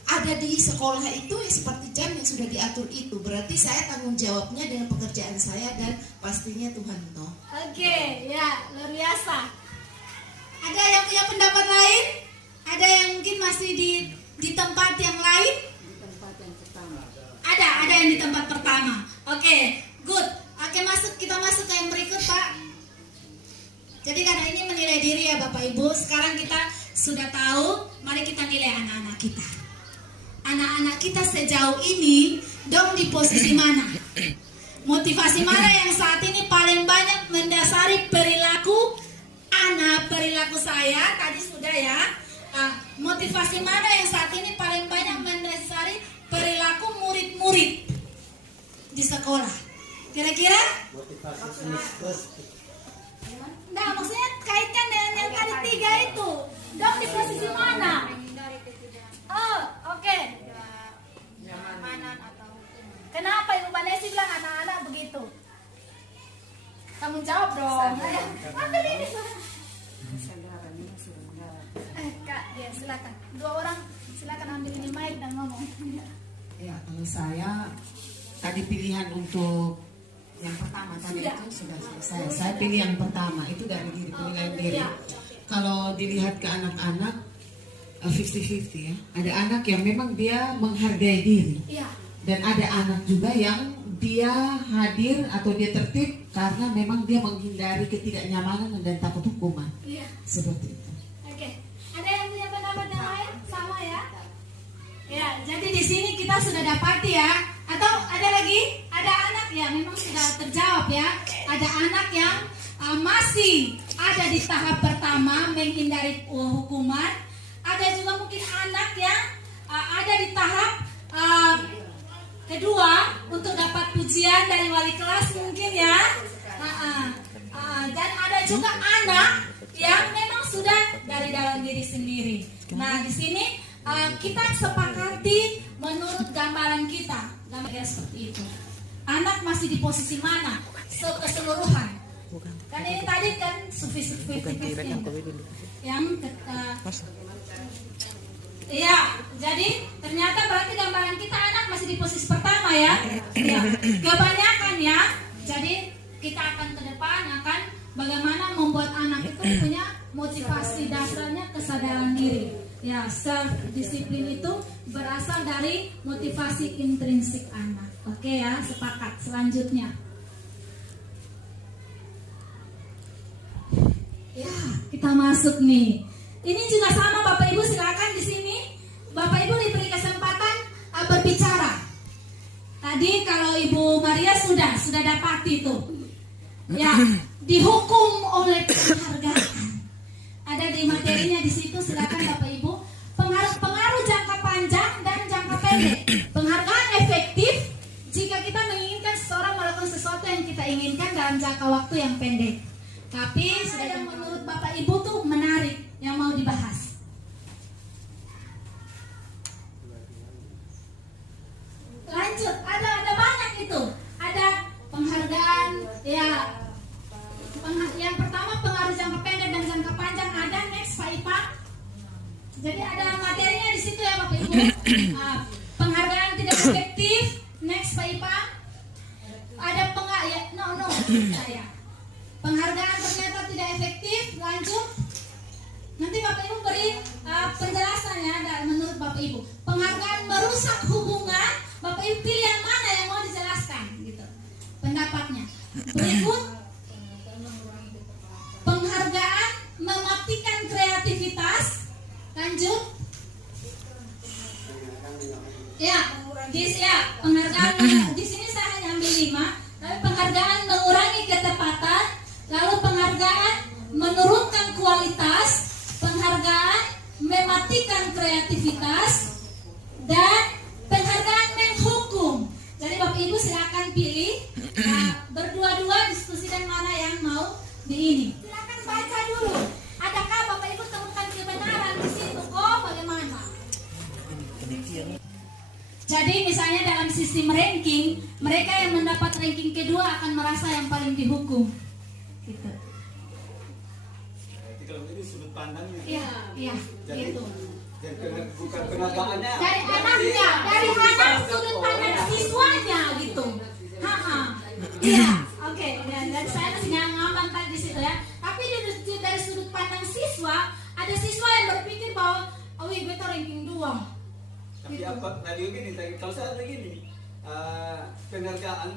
ada di sekolah itu seperti jam yang sudah diatur itu. Berarti saya tanggung jawabnya dengan pekerjaan saya dan pastinya Tuhan toh. Oke, ya luar biasa. Ada yang punya pendapat lain? Ada yang mungkin masih di tempat yang lain? Di tempat yang pertama. Ada yang di tempat pertama. Oke, good. Oke, kita masuk ke yang berikut, Pak. Jadi karena ini menilai diri ya Bapak Ibu. Sekarang kita sudah tahu, mari kita nilai anak-anak kita. Anak-anak kita sejauh ini dong di posisi mana? Motivasi mana yang saat ini paling banyak mendasari perilaku perilaku saya? Tadi sudah ya. Motivasi mana yang saat ini paling banyak mendasari perilaku murid-murid di sekolah? Kira-kira? Nah, maksudnya kaitkan dengan yang tadi 3 itu. Dong di posisi mana? Oh, oke. Kenapa Ibu Vanessa bilang anak-anak begitu? Kamu jawab dong. Ambil ini. Kak, ya silakan. 2 orang silakan ambil ini mic dan ngomong. Ya, kalau saya tadi pilihan untuk yang pertama tadi Sudah. itu sudah selesai. Saya pilih yang pertama itu dari diri penilaian diri. Kalau dilihat ke anak-anak 50-50 ya. Ada anak yang memang dia menghargai diri. Iya. Dan ada anak juga yang dia hadir atau dia tertib karena memang dia menghindari ketidaknyamanan dan takut hukuman. Iya. Seperti itu. Oke. Ada yang punya pendapat yang lain? Sama ya? Ya, jadi di sini kita sudah dapati ya. Atau ada lagi? Ada anak ya, memang sudah terjawab ya. Ada anak yang masih ada di tahap pertama menghindari hukuman. Ada juga mungkin anak yang ada di tahap kedua untuk dapat pujian dari wali kelas mungkin ya. Dan ada juga anak yang memang sudah dari dalam diri sendiri. Nah, di sini kita sepakati menurut gambaran kita. Gambarnya seperti itu. Anak masih di posisi mana? Keseluruhan. Kan ini tadi kan yang iya, jadi ternyata berarti gambaran kita anak masih di ya. Ya, kebanyakan ya. Jadi kita akan ke depan akan bagaimana membuat anak itu punya motivasi dasarnya kesadaran diri. Ya, self disiplin itu berasal dari motivasi intrinsik anak. Oke ya, sepakat. Selanjutnya. Ya, kita masuk nih. Ini juga sama Bapak Ibu, silakan di sini. Bapak Ibu diberi kesempatan berbicara. Tadi kalau Ibu Maria sudah dapati itu. Ya, dihukum oleh penghargaan. Ada di materinya di situ, silakan Bapak Ibu. Pengaruh jangka panjang dan jangka pendek. Penghargaan efektif jika kita menginginkan seseorang melakukan sesuatu yang kita inginkan dalam jangka waktu yang pendek. Tapi sudah yang menurut Bapak Ibu tuh menarik yang mau dibahas. Lanjut, ada banyak itu. Ada penghargaan ya. Yang pertama pengaruh jangka pendek dan jangka panjang ada. Next Pak Ipang. Jadi ada materinya di situ ya Bapak Ibu. Penghargaan tidak efektif. Next Pak Ipang. Ada saya. Penghargaan ternyata tidak efektif. Lanjut. Nanti Bapak Ibu beri penjelasannya dan menurut Bapak Ibu. Penghargaan merusak hubungan. Bapak Ibu pilih yang mana yang mau dijelaskan gitu. Pendapatnya. Berikut. Penghargaan mematikan kreativitas. Lanjut. Ya, penghargaan di sini saya hanya ambil 5. Tapi penghargaan mengurangi ketepatan, lalu penghargaan menurunkan kualitas, penghargaan mematikan kreativitas, dan penghargaan menghukum. Jadi Bapak Ibu silakan pilih. Berdua-dua diskusikan mana yang mau di ini. Silakan baca dulu. Adakah Bapak Ibu temukan kebenaran di situ? Oh, bagaimana? Jadi misalnya dalam sistem ranking, mereka yang mendapat ranking kedua akan merasa yang paling dihukum. Gitu. Kalau ini sudut pandangnya. Iya, gitu. Bukan penghargaannya. Dari anaknya, dari anak sudut pandang siswanya gitu. Iya, oke. Dan saya masih ngambang tadi di situ ya. Tapi dari sudut pandang siswa, ada siswa yang berpikir bahwa gue tuh ranking 2. Tapi apa tadi gini, kalau saya begini, penghargaan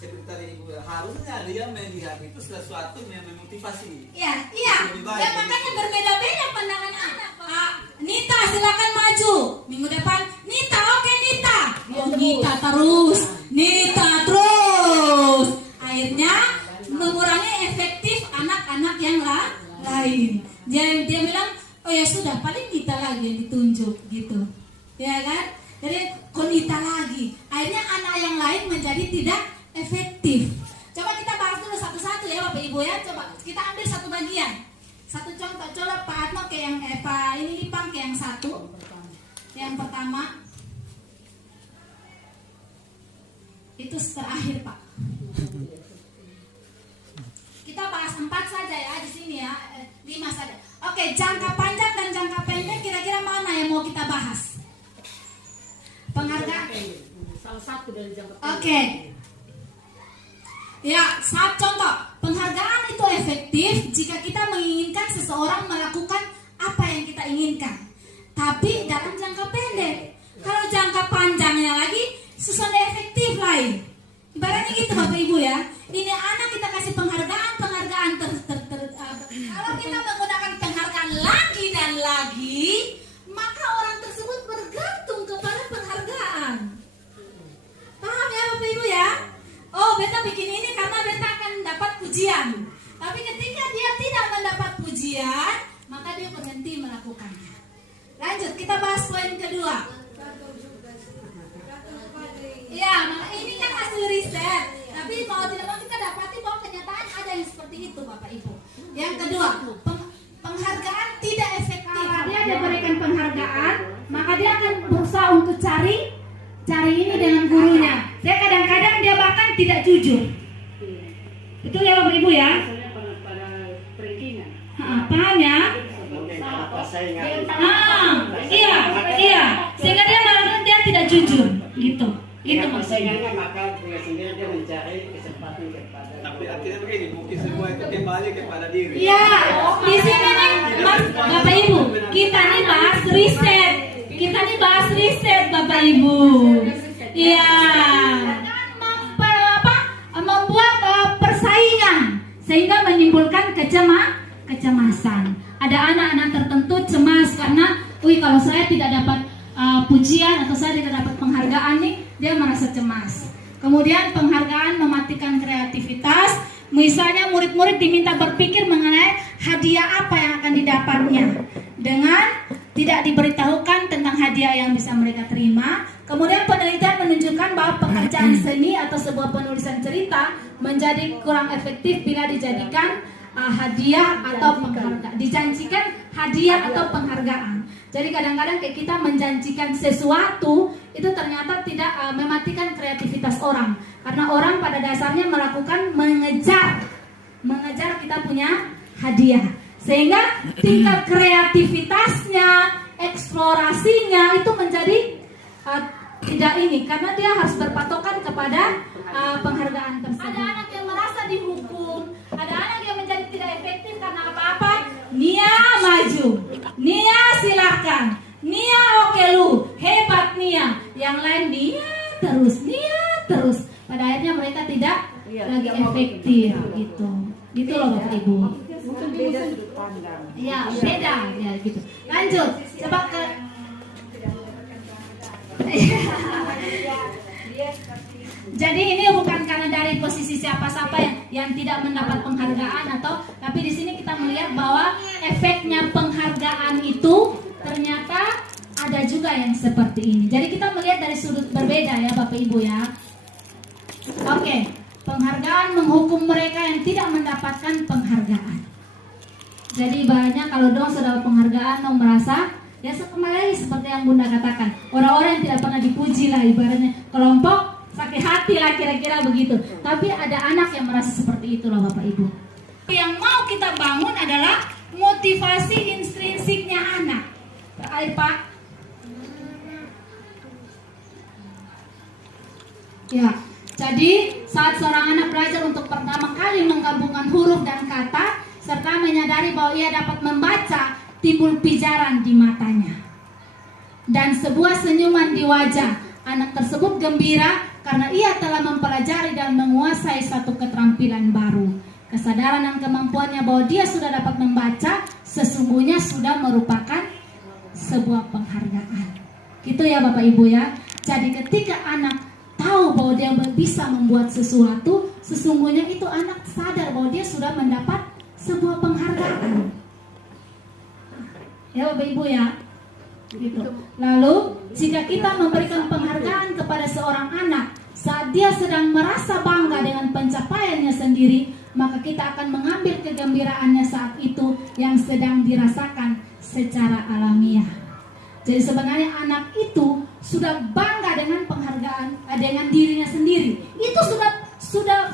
seperti tadi Ibu, harusnya dia melihat itu sesuatu yang memotivasi. Iya. Ya makanya berbeda-beda pandangan anak. Nita silakan maju. Minggu depan Nita, oke Nita. Nita terus. Akhirnya mengurangi efektif anak-anak yang lain. Dia bilang, oh ya sudah, paling Nita lagi yang ditunjuk gitu. Ya kan? Jadi Nita lagi. Akhirnya anak yang lain menjadi tidak efektif. Coba kita bahas dulu satu-satu ya Bapak Ibu ya. Coba kita ambil satu bagian. Satu contoh. Coba Pak Atno ke yang ini Ipang ke yang satu. Yang pertama. Itu terakhir Pak. Kita bahas 4 saja ya di sini ya. 5 saja. Oke, jangka panjang dan jangka pendek kira-kira mana yang mau kita bahas? Penghargaan. Salah satu dari jangka pendek. Oke. Ya, satu contoh. Penghargaan itu efektif jika kita menginginkan seseorang melakukan apa yang kita inginkan. Tapi dalam jangka pendek. Kalau jangka panjangnya lagi susah efektif lain. Ibaratnya gitu Bapak Ibu ya. Ini anak kita kasih penghargaan kalau kita menggunakan penghargaan lagi dan lagi, maka orang tersebut bergantung kepada penghargaan. Paham ya Bapak Ibu ya? Oh, beta bikin ini karena beta akan dapat pujian. Tapi ketika dia tidak mendapat pujian, maka dia berhenti melakukannya. Lanjut, kita bahas poin kedua. Ya, ini kan hasil riset. Tapi mau tidak mau kita dapati bahwa kenyataan ada yang seperti itu Bapak Ibu. Yang kedua, penghargaan tidak efektif. Kalau dia diberikan penghargaan, maka dia akan berusaha untuk cari ini dengan gurunya. Saya kadang-kadang dia bahkan tidak jujur. Betul ya Bapak Ibu ya? Paham ya? Iya. Sehingga dia malah dia tidak jujur, gitu. Itu maksudnya. saingannya, maka dengan sendiri dia mencari kesempatan kepada. Tapi artinya begini, mungkin semua itu kembali kepada diri. Iya, di sini nih, Bapak Ibu, kita nih bahas riset. Kita nih bahas riset, Bapak Ibu. Iya. Membuat persaingan sehingga menimbulkan kecemasan. Ada anak-anak tertentu cemas karena, kalau saya tidak dapat pujian atau saya tidak dapat penghargaan nih, dia merasa cemas. Kemudian penghargaan mematikan kreativitas. Misalnya murid-murid diminta berpikir mengenai hadiah apa yang akan didapatnya dengan tidak diberitahukan tentang hadiah yang bisa mereka terima. Kemudian penelitian menunjukkan bahwa pekerjaan seni atau sebuah penulisan cerita menjadi kurang efektif bila dijadikan hadiah atau penghargaan. Dijanjikan hadiah atau penghargaan. Jadi kadang-kadang kayak kita menjanjikan sesuatu itu ternyata tidak mematikan kreativitas orang. Karena orang pada dasarnya melakukan mengejar kita punya hadiah. Sehingga tingkat kreativitasnya, eksplorasinya itu menjadi tidak ini, karena dia harus berpatokan kepada penghargaan tersebut. Ada anak yang merasa dihukum, ada anak yang menjadi tidak efektif karena apa-apa. Nia maju, Nia silakan, Nia oke lu, hebat Nia. Yang lain Nia terus. Pada akhirnya mereka tidak lagi efektif gitu. Gitu loh Bapak Ibu. Mungkin beda sudut pandang. Ya beda ya gitu. Lanjut, coba ke. Jadi ini bukan karena dari posisi siapa-siapa yang tidak mendapat penghargaan tapi di sini kita melihat bahwa efeknya penghargaan itu ternyata ada juga yang seperti ini. Jadi kita melihat dari sudut berbeda ya Bapak Ibu ya. Oke, penghargaan menghukum mereka yang tidak mendapatkan penghargaan. Jadi banyak kalau dong sudah penghargaan dong merasa ya kembali lagi seperti yang Bunda katakan, orang-orang yang tidak pernah dipuji lah, ibaratnya kelompok sakit hati lah kira-kira begitu. Tapi ada anak yang merasa seperti itu loh Bapak Ibu. Yang mau kita bangun adalah motivasi intrinsiknya anak. Air Pak. Ya, jadi saat seorang anak belajar untuk pertama kali menggabungkan huruf dan kata serta menyadari bahwa ia dapat membaca, timbul pijaran di matanya dan sebuah senyuman di wajah. Anak tersebut gembira karena ia telah mempelajari dan menguasai satu keterampilan baru. Kesadaran dan kemampuannya bahwa dia sudah dapat membaca sesungguhnya sudah merupakan sebuah penghargaan. Gitu ya Bapak Ibu ya. Jadi ketika anak tahu bahwa dia bisa membuat sesuatu, sesungguhnya itu anak sadar bahwa dia sudah mendapat sebuah penghargaan. Ya Bapak Ibu ya. Gitu. Lalu jika kita memberikan penghargaan kepada seorang anak saat dia sedang merasa bangga dengan pencapaiannya sendiri, maka kita akan mengambil kegembiraannya saat itu yang sedang dirasakan secara alamiah. Jadi sebenarnya anak itu sudah bangga dengan penghargaan dengan dirinya sendiri. Itu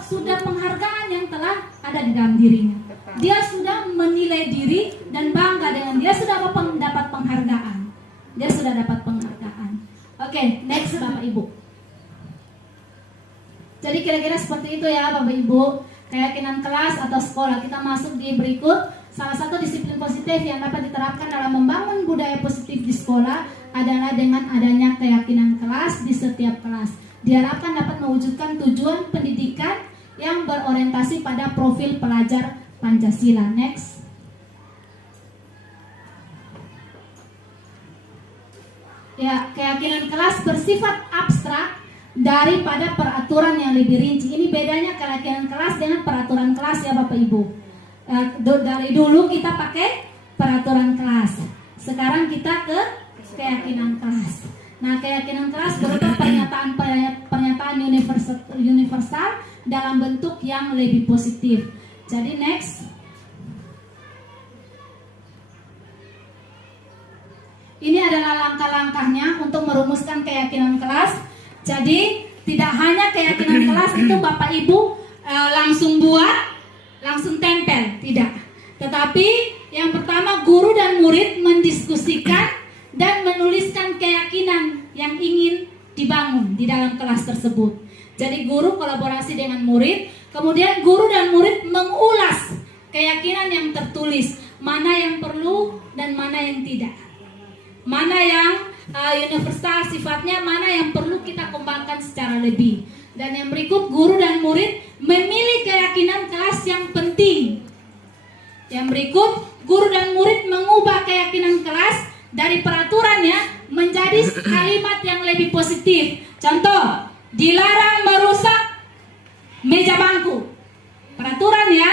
sudah penghargaan yang telah ada di dalam dirinya. Dia sudah menilai diri dan bangga dengan dia sudah dapat penghargaan. Dia sudah dapat penghargaan. Oke, next Bapak Ibu. Jadi kira-kira seperti itu ya Bapak Ibu. Keyakinan kelas atau sekolah. Kita masuk di berikut. Salah satu disiplin positif yang dapat diterapkan dalam membangun budaya positif di sekolah adalah dengan adanya keyakinan kelas di setiap kelas. Diharapkan dapat mewujudkan tujuan pendidikan yang berorientasi pada profil pelajar Pancasila. Next. Ya, keyakinan kelas bersifat abstrak daripada peraturan yang lebih rinci. Ini bedanya keyakinan kelas dengan peraturan kelas ya Bapak Ibu. Dari dulu kita pakai peraturan kelas. Sekarang kita ke keyakinan kelas. Nah, keyakinan kelas berupa pernyataan universal dalam bentuk yang lebih positif. Jadi next. Ini adalah langkah-langkahnya untuk merumuskan keyakinan kelas. Jadi tidak hanya keyakinan kelas itu Bapak Ibu langsung buat, langsung tempel, tidak. Tetapi yang pertama guru dan murid mendiskusikan dan menuliskan keyakinan yang ingin dibangun. dibangun di dalam kelas tersebut. Jadi guru kolaborasi dengan murid, kemudian guru dan murid mengulas keyakinan yang tertulis, mana yang perlu dan mana yang tidak, mana yang universal sifatnya, mana yang perlu kita kembangkan secara lebih. Dan yang berikut, guru dan murid memilih keyakinan kelas yang penting. Yang berikut, guru dan murid mengubah keyakinan kelas dari peraturannya menjadi kalimat yang lebih positif. Contoh, dilarang merusak meja bangku. Peraturannya,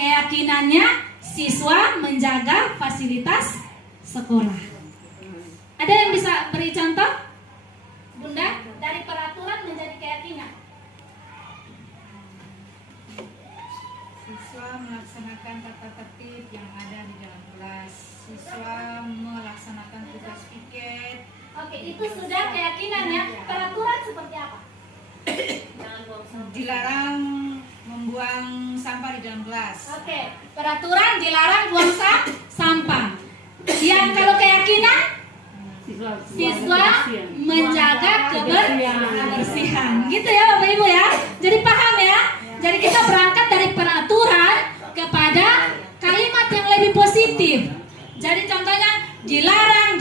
keyakinannya siswa menjaga fasilitas sekolah. Ada yang bisa beri contoh? Bunda, dari peraturan menjadi keyakinan. Siswa melaksanakan tata tertib yang ada di dalam kelas. Siswa melaksanakan tugas piket. Oke, itu sudah keyakinan ya. Peraturan seperti apa? Dilarang membuang sampah di dalam kelas. Oke, peraturan dilarang buang sampah. Yang kalau keyakinan, siswa menjaga kebersihan. Gitu ya Bapak Ibu ya. Jadi paham ya. Jadi kita berangkat dari peraturan kepada kalimat yang lebih positif. Jadi contohnya dilarang,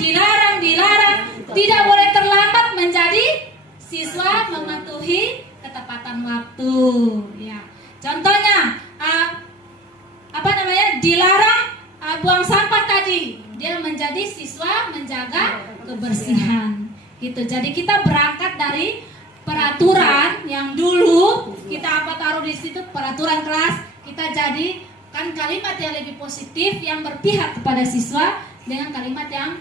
tidak boleh terlambat menjadi siswa mematuhi ketepatan waktu. Ya. Contohnya dilarang buang sampah tadi, dia menjadi siswa menjaga kebersihan. Gitu. Jadi kita berangkat dari peraturan yang dulu kita taruh di situ, peraturan kelas, kita jadikan kalimat yang lebih positif yang berpihak kepada siswa dengan kalimat yang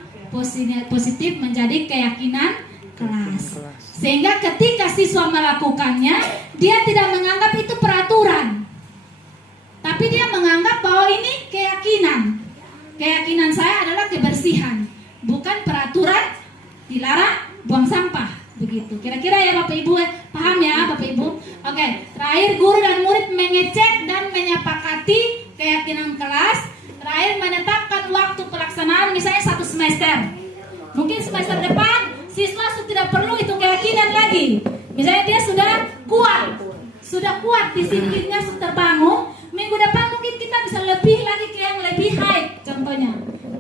positif menjadi keyakinan kelas. Sehingga ketika siswa melakukannya, dia tidak menganggap itu peraturan, tapi dia menganggap bahwa ini keyakinan. Keyakinan saya adalah kebersihan, bukan peraturan dilarang buang sampah. Begitu. Kira-kira ya Bapak Ibu, paham ya Bapak Ibu? Oke, terakhir guru dan murid mengecek dan menyepakati keyakinan kelas. Terakhir menetapkan waktu pelaksanaan, misalnya 1 semester. Mungkin semester depan siswa sudah tidak perlu itu keyakinan lagi. Misalnya dia sudah kuat disiplinnya sudah terbangun. Minggu depan mungkin kita bisa lebih lagi ke yang lebih high, contohnya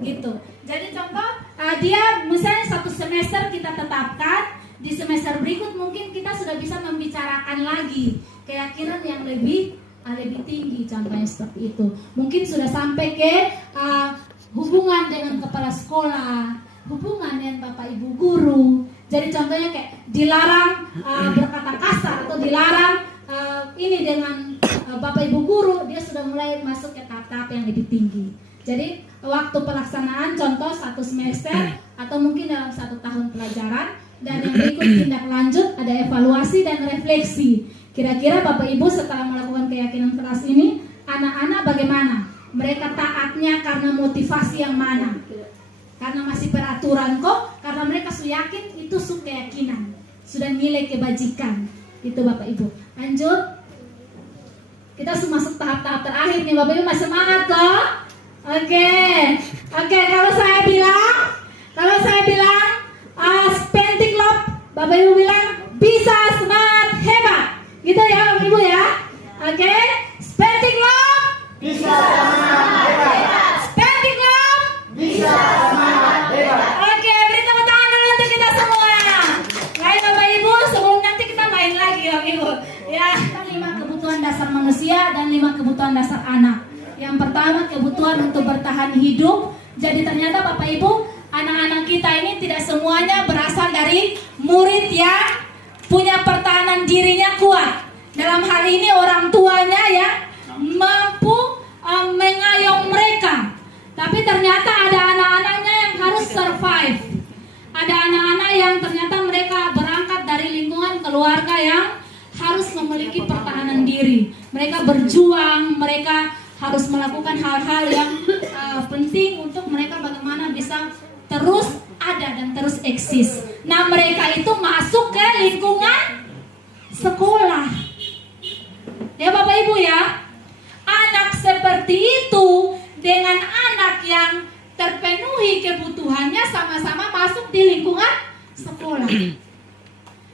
gitu. Jadi contoh dia misalnya 1 semester kita tetapkan, di semester berikut mungkin kita sudah bisa membicarakan lagi keyakinan yang lebih tinggi, contohnya seperti itu. Mungkin sudah sampai ke hubungan dengan kepala sekolah, hubungan dengan bapak ibu guru. Jadi contohnya kayak dilarang berkata kasar atau dilarang ini dengan bapak ibu guru, dia sudah mulai masuk ke tahap yang lebih tinggi. Jadi waktu pelaksanaan contoh 1 semester atau mungkin dalam 1 tahun pelajaran. Dan yang berikut tindak lanjut, ada evaluasi dan refleksi. Kira-kira Bapak Ibu setelah melakukan keyakinan kelas ini, anak-anak bagaimana? Mereka taatnya karena motivasi yang mana? Karena masih peraturan kok? Karena mereka sudah yakin itu keyakinan, sudah nilai kebajikan. Itu Bapak Ibu. Lanjut. Kita sudah masuk tahap-tahap terakhir nih Bapak Ibu, masih semangat kok? Oke, kalau saya bilang Spenting Love, Bapak Ibu bilang bisa, semangat, hebat. Gitu ya Bapak Ibu ya. Oke, Spenting Love bisa, semangat, hebat. Spenting Love bisa, semangat, hebat. Oke, beri tepuk tangan dulu untuk kita semua. Baik Bapak Ibu, sebelum nanti kita main lagi Bapak Ibu. Ya, 5 kebutuhan dasar manusia dan 5 kebutuhan dasar anak. Yang pertama, kebutuhan untuk bertahan hidup. Jadi ternyata Bapak Ibu, anak-anak kita ini tidak semuanya berasal dari murid yang punya pertahanan dirinya kuat. Dalam hal ini orang tuanya yang mampu mengayom mereka. Tapi ternyata ada anak-anaknya yang harus survive. Ada anak-anak yang ternyata mereka berangkat dari lingkungan keluarga yang harus memiliki pertahanan diri. Mereka berjuang, mereka harus melakukan hal-hal yang penting untuk mereka bagaimana bisa terus ada dan terus eksis. Nah, mereka itu masuk ke lingkungan sekolah. Ya Bapak Ibu ya, anak seperti itu dengan anak yang terpenuhi kebutuhannya sama-sama masuk di lingkungan sekolah.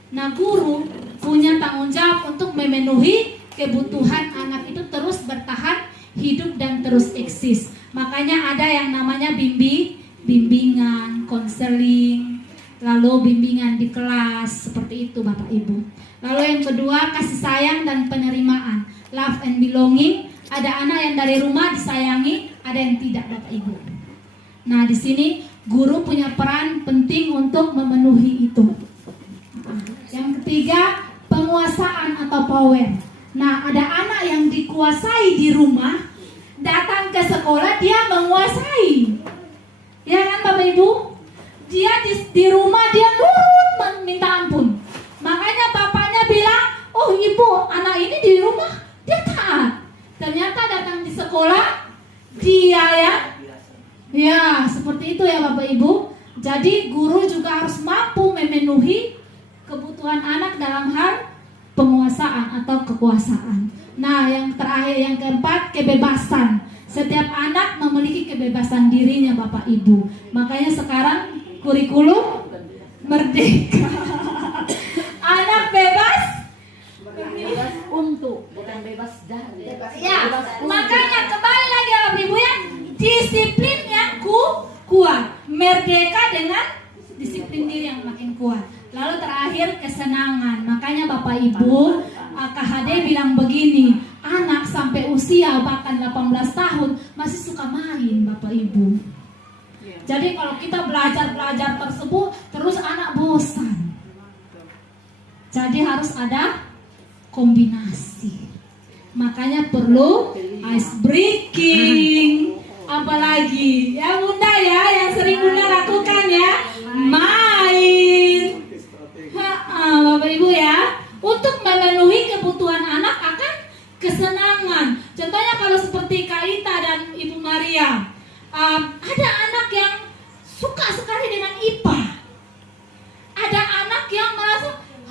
Nah, guru punya tanggung jawab untuk memenuhi kebutuhan anak itu terus bertahan hidup dan terus eksis. Makanya ada yang namanya bimbingan, konseling, lalu bimbingan di kelas, seperti itu Bapak Ibu. Lalu yang kedua, kasih sayang dan penerimaan, love and belonging. Ada anak yang dari rumah disayangi, ada yang tidak Bapak Ibu. Nah, di sini guru punya peran penting untuk memenuhi itu. Yang ketiga, penguasaan atau power. Nah, ada anak yang dikuasai di rumah, datang ke sekolah dia menguasai. Ya kan Bapak Ibu? Dia di rumah dia nurut minta ampun. Makanya bapaknya bilang, "Oh, Ibu, anak ini di rumah dia taat." Ternyata datang di sekolah dia ya seperti itu ya Bapak Ibu. Jadi guru juga harus mampu memenuhi kebutuhan anak dalam hal penguasaan atau kekuasaan. Nah, yang terakhir, yang keempat, kebebasan. Setiap anak memiliki kebebasan dirinya Bapak Ibu. Makanya sekarang kurikulum merdeka. Anak bebas untuk, bukan bebas dari. Ya, makanya kembali lagi Bapak Ibu ya, disiplin yang kuat, merdeka dengan disiplin diri yang makin kuat. Lalu terakhir, kesenangan. Makanya Bapak Ibu, KHD bilang begini, anak sampai usia bahkan 18 tahun masih suka main Bapak Ibu. Jadi kalau kita belajar tersebut terus anak bosan. Jadi harus ada kombinasi. Makanya perlu ice breaking. Apalagi ya Bunda ya, yang sering Bunda lakukan ya, main. Bapak Ibu ya, untuk memenuhi kebutuhan anak akan kesenangan. Contohnya kalau seperti Kak Ita dan Ibu Maria, ada anak yang suka sekali dengan IPA. Ada anak yang merasa,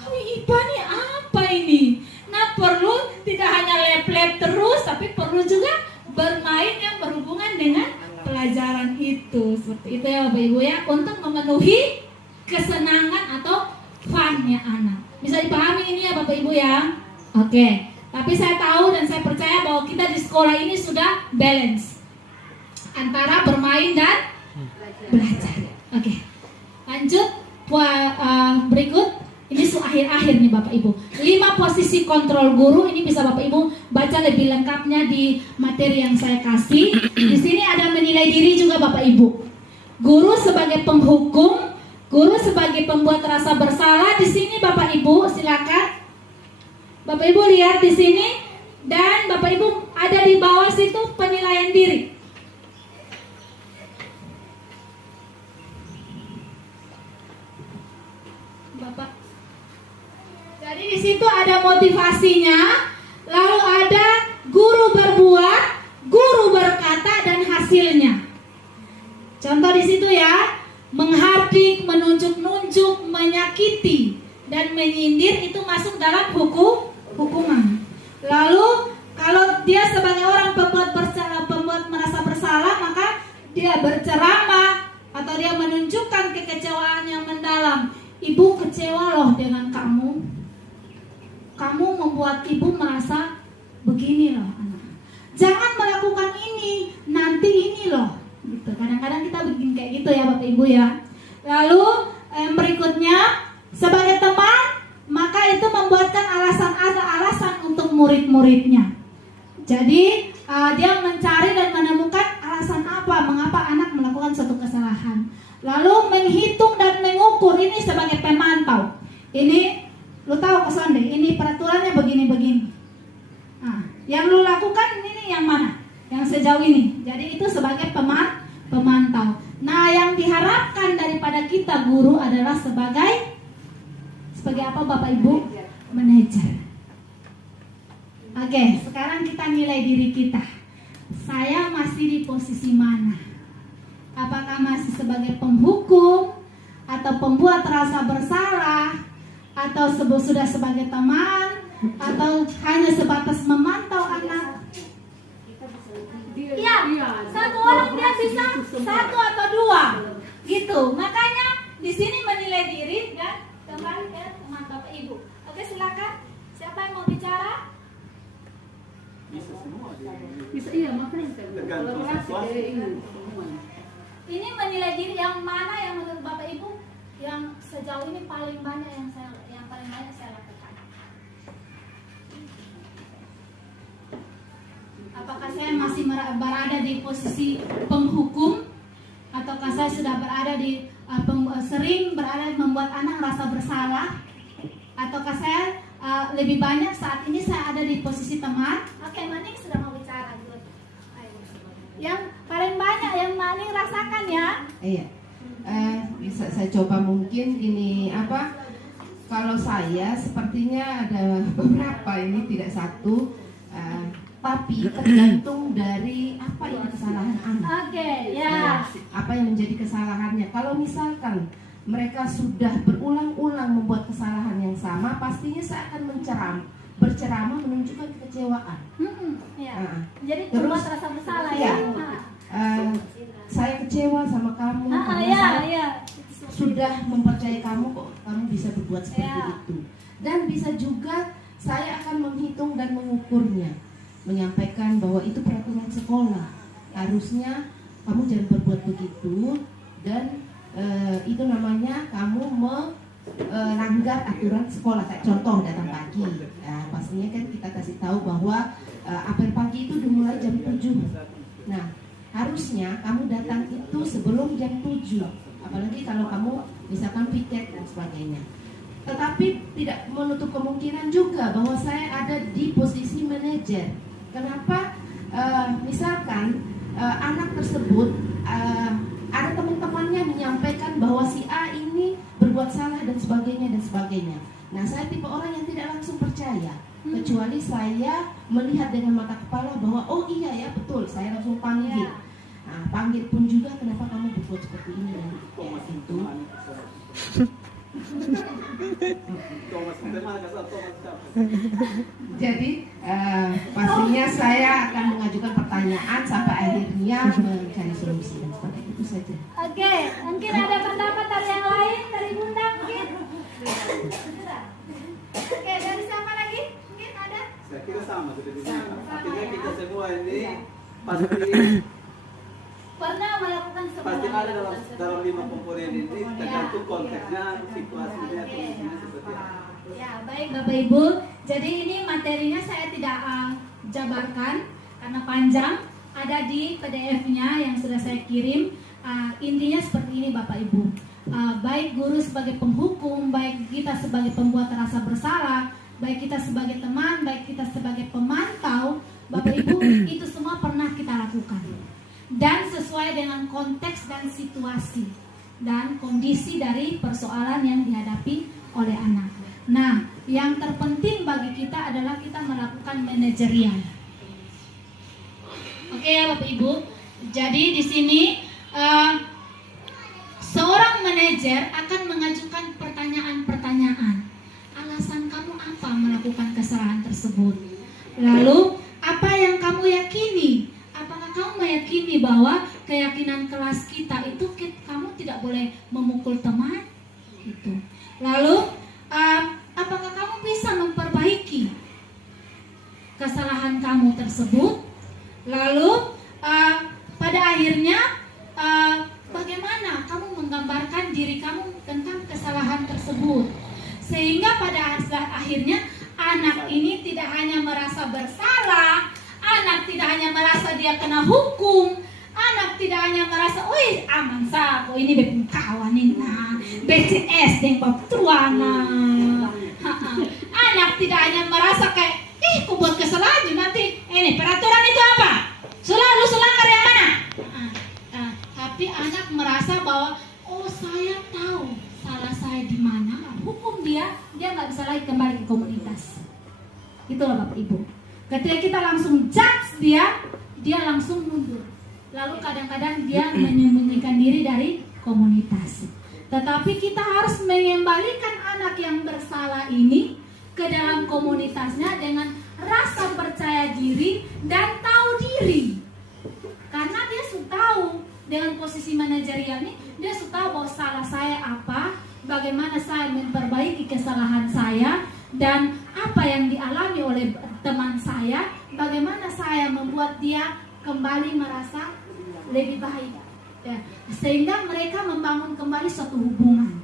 IPA nih apa ini? Nah, perlu tidak hanya lab-lab terus, tapi perlu juga bermain yang berhubungan dengan pelajaran itu. Seperti itu ya Bapak Ibu ya, untuk memenuhi kesenangan atau fun-nya anak. Bisa dipahami ini ya Bapak Ibu ya? Oke. Tapi saya tahu dan saya percaya bahwa kita di sekolah ini sudah balance antara bermain dan belajar. Oke. Lanjut berikut. Ini akhir-akhir nih Bapak Ibu. 5 posisi kontrol guru, ini bisa Bapak Ibu baca lebih lengkapnya di materi yang saya kasih. Di sini ada menilai diri juga Bapak Ibu. Guru sebagai penghukum, guru sebagai pembuat rasa bersalah. Di sini Bapak Ibu silakan. Bapak Ibu lihat di sini, dan Bapak Ibu ada di bawah situ penilaian diri. Bapak. Jadi di situ ada motivasinya, lalu ada guru berbuat, guru berkata dan hasilnya. Contoh di situ ya, menghardik, menunjuk-nunjuk, menyakiti dan menyindir itu masuk dalam hukuman. Lalu kalau dia sebagai orang pembuat merasa bersalah, maka dia berceramah atau dia menunjukkan kekecewaan yang mendalam. Ibu kecewa loh dengan kamu. Kamu membuat ibu merasa begini loh anak. Jangan melakukan ini, nanti ini loh. Gitu. Kadang-kadang kita bikin kayak gitu ya Bapak Ibu ya. Lalu berikutnya, sebagai teman, maka itu membuatkan alasan untuk murid-muridnya. Jadi dia mencari dan menemukan alasan apa, mengapa anak melakukan suatu kesalahan. Lalu menghitung dan mengukur, ini sebagai pemantau. Ini lu tahu kesan deh, ini peraturannya begini-begini. Nah, yang lu lakukan ini yang mana? Yang sejauh ini. Jadi itu sebagai pemantau. Nah, yang diharapkan daripada kita guru adalah sebagai apa Bapak Ibu? Manajer. Oke, sekarang kita nilai diri kita. Saya masih di posisi mana? Apakah masih sebagai penghukum atau pembuat rasa bersalah? Atau sudah sebagai teman, atau hanya sebatas memantau anak? Iya, satu orang dia bisa 1 atau 2, gitu. Makanya di sini menilai diri dan kembali ke teman Bapak Ibu. Oke, silakan. Siapa yang mau bicara? Bisa semua dia. Bisa, iya makanya saya bilang, Tergantung kolaborasi situasi. kayak ini semua. Ini menilai diri yang mana yang menurut Bapak Ibu yang sejauh ini paling banyak yang paling banyak saya lakukan? Apakah saya masih berada di posisi penghukum, ataukah saya sudah berada di sering berada membuat anak merasa bersalah, ataukah saya lebih banyak saat ini saya ada di posisi teman? Oke, Maning sudah mau bicara. Good. Yang paling banyak yang Maning rasakan ya? Iya. Bisa saya coba mungkin ini apa? Kalau saya sepertinya ada beberapa, ini tidak satu, tapi tergantung dari apa itu kesalahan anak. Oke, ya. Apa yang menjadi kesalahannya? Kalau misalkan mereka sudah berulang-ulang membuat kesalahan yang sama, pastinya saya akan berceramah menunjukkan kekecewaan. Ya. Terus, Jadi membuat rasa bersalah ya. Saya kecewa sama kamu karena saya sudah mempercayai kamu kok kamu bisa berbuat seperti itu. Dan bisa juga saya akan menghitung dan mengukurnya, menyampaikan bahwa itu peraturan sekolah, harusnya kamu jangan berbuat begitu, dan itu namanya kamu melanggar aturan sekolah. Kayak contoh datang pagi, pastinya kan kita kasih tahu bahwa apel pagi itu dimulai jam 7. Nah, harusnya kamu datang itu sebelum jam 7, apalagi kalau kamu misalkan piket dan sebagainya. Tetapi tidak menutup kemungkinan juga bahwa saya ada di posisi manajer. Kenapa? Misalkan anak tersebut ada teman-temannya menyampaikan bahwa si A ini berbuat salah dan sebagainya dan sebagainya. Nah, saya tipe orang yang tidak langsung percaya, kecuali saya melihat dengan mata kepala bahwa oh iya ya betul, saya langsung panggil. Nah, panggil pun juga kenapa kamu berbuat seperti ini dan itu. Jadi pastinya saya akan mengajukan pertanyaan sampai akhirnya mencari solusi dan sebagainya, itu saja. Oke, mungkin ada pendapat dari yang lain, dari Bunda mungkin. Oke, dari siapa lagi? Mungkin ada? Saya kira sama seperti ini. Artinya kita semua ini pasti Pernah melakukan pasti semua. ada dalam 5 komponen ini, tergantung konteksnya, situasinya, kondisinya seperti apa. Ya, baik Bapak Ibu. Jadi ini materinya saya tidak jabarkan karena panjang. Ada di PDF-nya yang sudah saya kirim. Intinya seperti ini Bapak Ibu. Baik guru sebagai penghukum, baik kita sebagai pembuat rasa bersalah, baik kita sebagai teman, baik kita sebagai pemantau, Bapak Ibu, itu semua pernah kita lakukan. Dan sesuai dengan konteks dan situasi dan kondisi dari persoalan yang dihadapi oleh anak. Nah, yang terpenting bagi kita adalah kita melakukan manajerial. Oke ya Bapak Ibu. Jadi di sini seorang manajer akan mengajukan pertanyaan-pertanyaan. Alasan kamu apa melakukan kesalahan tersebut? Lalu apa yang kamu yakini? Apakah kamu meyakini bahwa keyakinan kelas kita itu kamu tidak boleh memukul teman? Gitu. Lalu apakah kamu bisa memperbaiki kesalahan kamu tersebut? Lalu pada akhirnya bagaimana kamu menggambarkan diri kamu tentang kesalahan tersebut, sehingga pada akhirnya anak ini tidak hanya merasa bersalah, anak tidak hanya merasa dia kena hukum, anak tidak hanya merasa, wih aman sako ini bepung kawanin na BCS deng paptruana. Anak tidak hanya merasa kayak, ku buat kesalahan nanti ini peraturan itu apa? Selalu selanggar yang mana? Tapi anak merasa bahwa oh saya tahu salah saya di mana, hukum dia nggak bisa lagi kembali ke komunitas. Itulah Bapak Ibu. Ketika kita langsung judge dia langsung mundur. Lalu kadang-kadang dia menyembunyikan diri dari komunitas. Tetapi kita harus mengembalikan anak yang bersalah ini ke dalam komunitasnya dengan rasa percaya diri dan tahu diri. Karena dia sudah tahu dengan posisi manajerial ini, dia sudah tahu bahwa salah saya apa, bagaimana saya memperbaiki kesalahan saya, dan apa yang dialami oleh teman saya, bagaimana saya membuat dia kembali merasa lebih baik, ya, sehingga mereka membangun kembali suatu hubungan.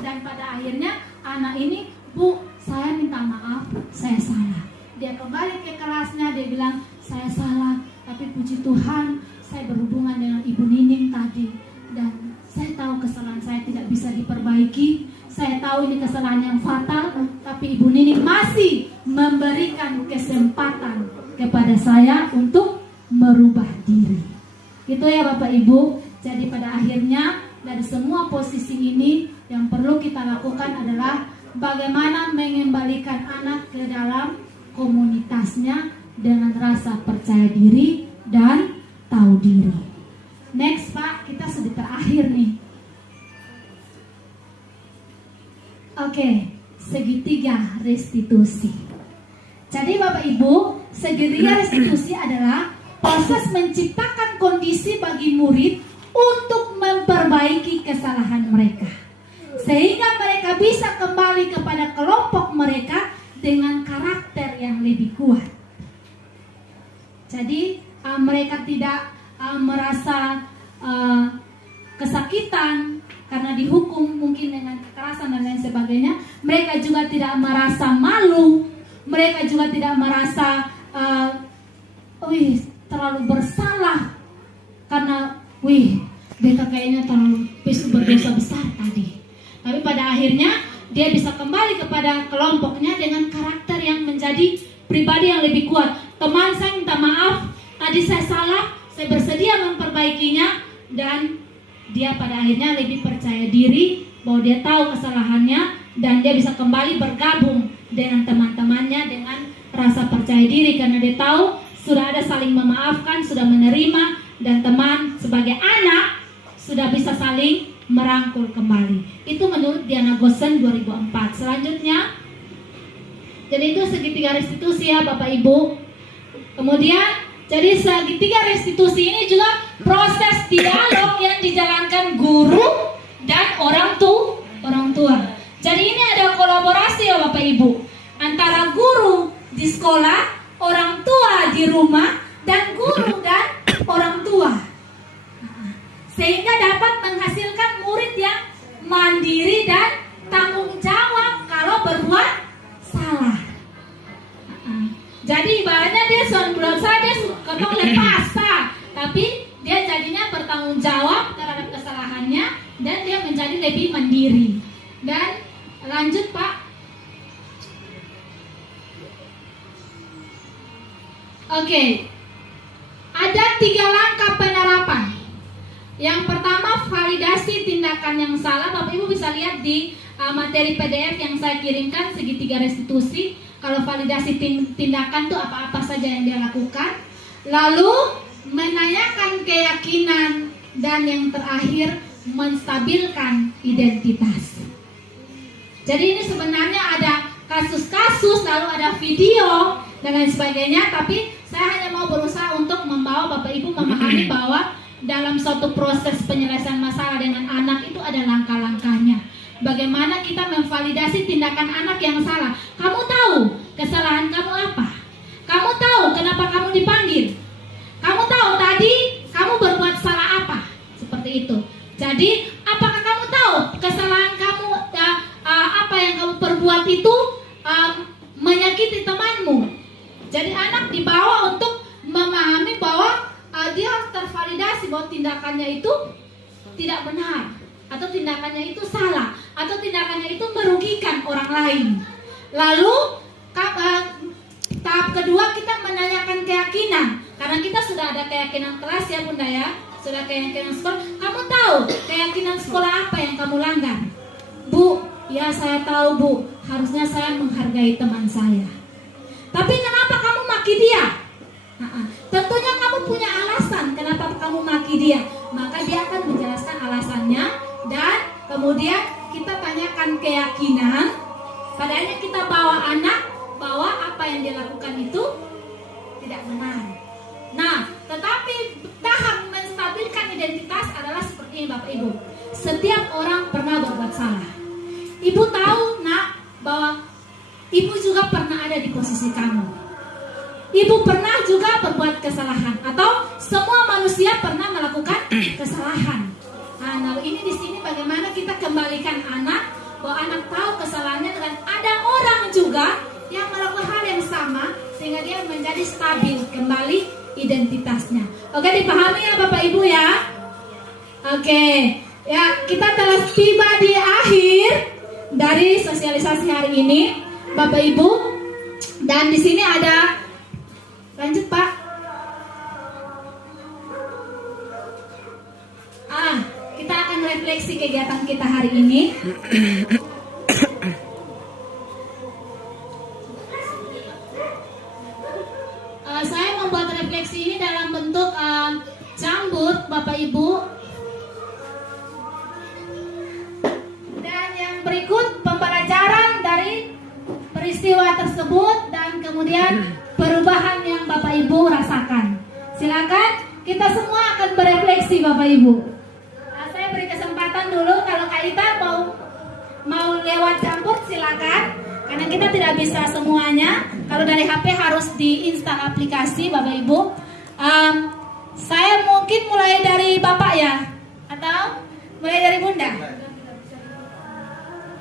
Dan pada akhirnya anak ini, Bu, saya minta maaf, saya salah. Dia kembali ke kelasnya, dia bilang, saya salah, tapi puji Tuhan saya berhubungan dengan Ibu Nining tadi, dan saya tahu kesalahan saya tidak bisa diperbaiki. Saya tahu ini kesalahan yang fatal, tapi Ibu Nining masih memberikan kesempatan kepada saya untuk merubah diri. Gitu ya Bapak Ibu. Jadi pada akhirnya dari semua posisi ini yang perlu kita lakukan adalah bagaimana mengembalikan anak ke dalam komunitasnya dengan rasa percaya diri dan tahu diri. Next Pak, kita sudah terakhir nih. Oke, segitiga restitusi. Jadi Bapak Ibu, segitiga restitusi adalah proses menciptakan kondisi bagi murid untuk memperbaiki kesalahan mereka, sehingga mereka bisa kembali kepada kelompok mereka dengan karakter yang lebih kuat. Jadi mereka tidak merasa kesakitan karena dihukum mungkin dengan kekerasan dan lain sebagainya. Mereka juga tidak merasa malu. Mereka juga tidak merasa terlalu bersalah karena beta kayaknya terlalu berdosa besar tadi. Tapi pada akhirnya dia bisa kembali kepada kelompoknya dengan karakter yang menjadi pribadi yang lebih kuat. Teman, saya minta maaf, tadi saya salah, saya bersedia memperbaikinya. Dan dia pada akhirnya lebih percaya diri bahwa dia tahu kesalahannya, dan dia bisa kembali bergabung dengan teman-temannya dengan rasa percaya diri, karena dia tahu sudah ada saling memaafkan, sudah menerima, dan teman sebagai anak sudah bisa saling merangkul kembali. Itu menurut Diana Gosen 2004. Selanjutnya, jadi itu segitiga restitusi ya Bapak Ibu. Kemudian jadi segitiga restitusi ini juga proses dialog yang dijalankan guru dan orang tua. Jadi ini ada kolaborasi ya Bapak Ibu, antara guru di sekolah, orang tua di rumah, dan guru dan orang tua, sehingga dapat menghasilkan murid yang mandiri dan tanggung jawab kalau berbuat salah. Jadi ibaratnya dia belum saja ketong lepas, tapi dia jadinya bertanggung jawab terhadap kesalahannya, dan dia menjadi lebih mandiri. Dan lanjut Pak. Oke. Ada 3 langkah penerapan. Yang pertama, validasi tindakan yang salah. Bapak Ibu bisa lihat di materi PDF yang saya kirimkan, segitiga restitusi. Kalau validasi tindakan itu apa-apa saja yang dia lakukan. Lalu menanyakan keyakinan, dan yang terakhir menstabilkan identitas. Jadi ini sebenarnya ada kasus-kasus, lalu ada video dan lain sebagainya, tapi saya hanya mau berusaha untuk membawa Bapak Ibu memahami bahwa dalam suatu proses penyelesaian masalah dengan anak itu ada langkah-langkahnya. Bagaimana kita memvalidasi tindakan anak yang salah. Kamu tahu kesalahan kamu apa? Kamu tahu kenapa kamu dipanggil? Kamu tahu tadi kamu berbuat salah apa? Seperti itu. Jadi apakah kamu tahu kesalahan kamu, apa yang kamu perbuat itu menyakiti temanmu? Jadi anak dibawa untuk memahami bahwa dia harus tervalidasi bahwa tindakannya itu tidak benar, atau tindakannya itu salah, atau tindakannya itu merugikan orang lain. Lalu tahap kedua, kita menanyakan keyakinan, karena kita sudah ada keyakinan kelas ya Bunda ya, sudah keyakinan sekolah. Kamu tahu keyakinan sekolah apa yang kamu langgar? Bu, ya saya tahu Bu, harusnya saya menghargai teman saya. Tapi kenapa kamu maki dia? Tentunya kamu punya alasan kenapa kamu maki dia. Maka dia akan menjelaskan alasannya, dan kemudian kita tanyakan keyakinan. Padahal kita bawa anak bahwa apa yang dia lakukan itu tidak benar. Nah, tetapi tahap menstabilkan identitas adalah seperti ini Bapak Ibu. Setiap orang pernah berbuat salah. Ibu tahu nak bahwa Ibu juga pernah ada di posisi kamu. Ibu pernah juga berbuat kesalahan, atau semua manusia pernah melakukan kesalahan. Nah, ini di sini bagaimana kita kembalikan anak, bahwa anak tahu kesalahannya, dan ada orang juga yang melakukan hal yang sama sehingga dia menjadi stabil kembali identitasnya. Oke, dipahami ya Bapak Ibu ya? Oke, ya kita telah tiba di akhir dari sosialisasi hari ini, Bapak Ibu. Dan di sini ada, lanjut Pak. Kita akan refleksi kegiatan kita hari ini. Saya membuat refleksi ini dalam bentuk cambuk, Bapak Ibu. Dan yang berikut pembelajaran dari peristiwa tersebut dan kemudian perubahan yang Bapak Ibu rasakan. Silakan, kita semua akan berefleksi Bapak Ibu. Saya beri kesempatan dulu, kalau Kak Ita mau lewat campur silakan, karena kita tidak bisa semuanya. Kalau dari HP harus diinstal aplikasi Bapak Ibu. Saya mungkin mulai dari Bapak ya, atau mulai dari Bunda?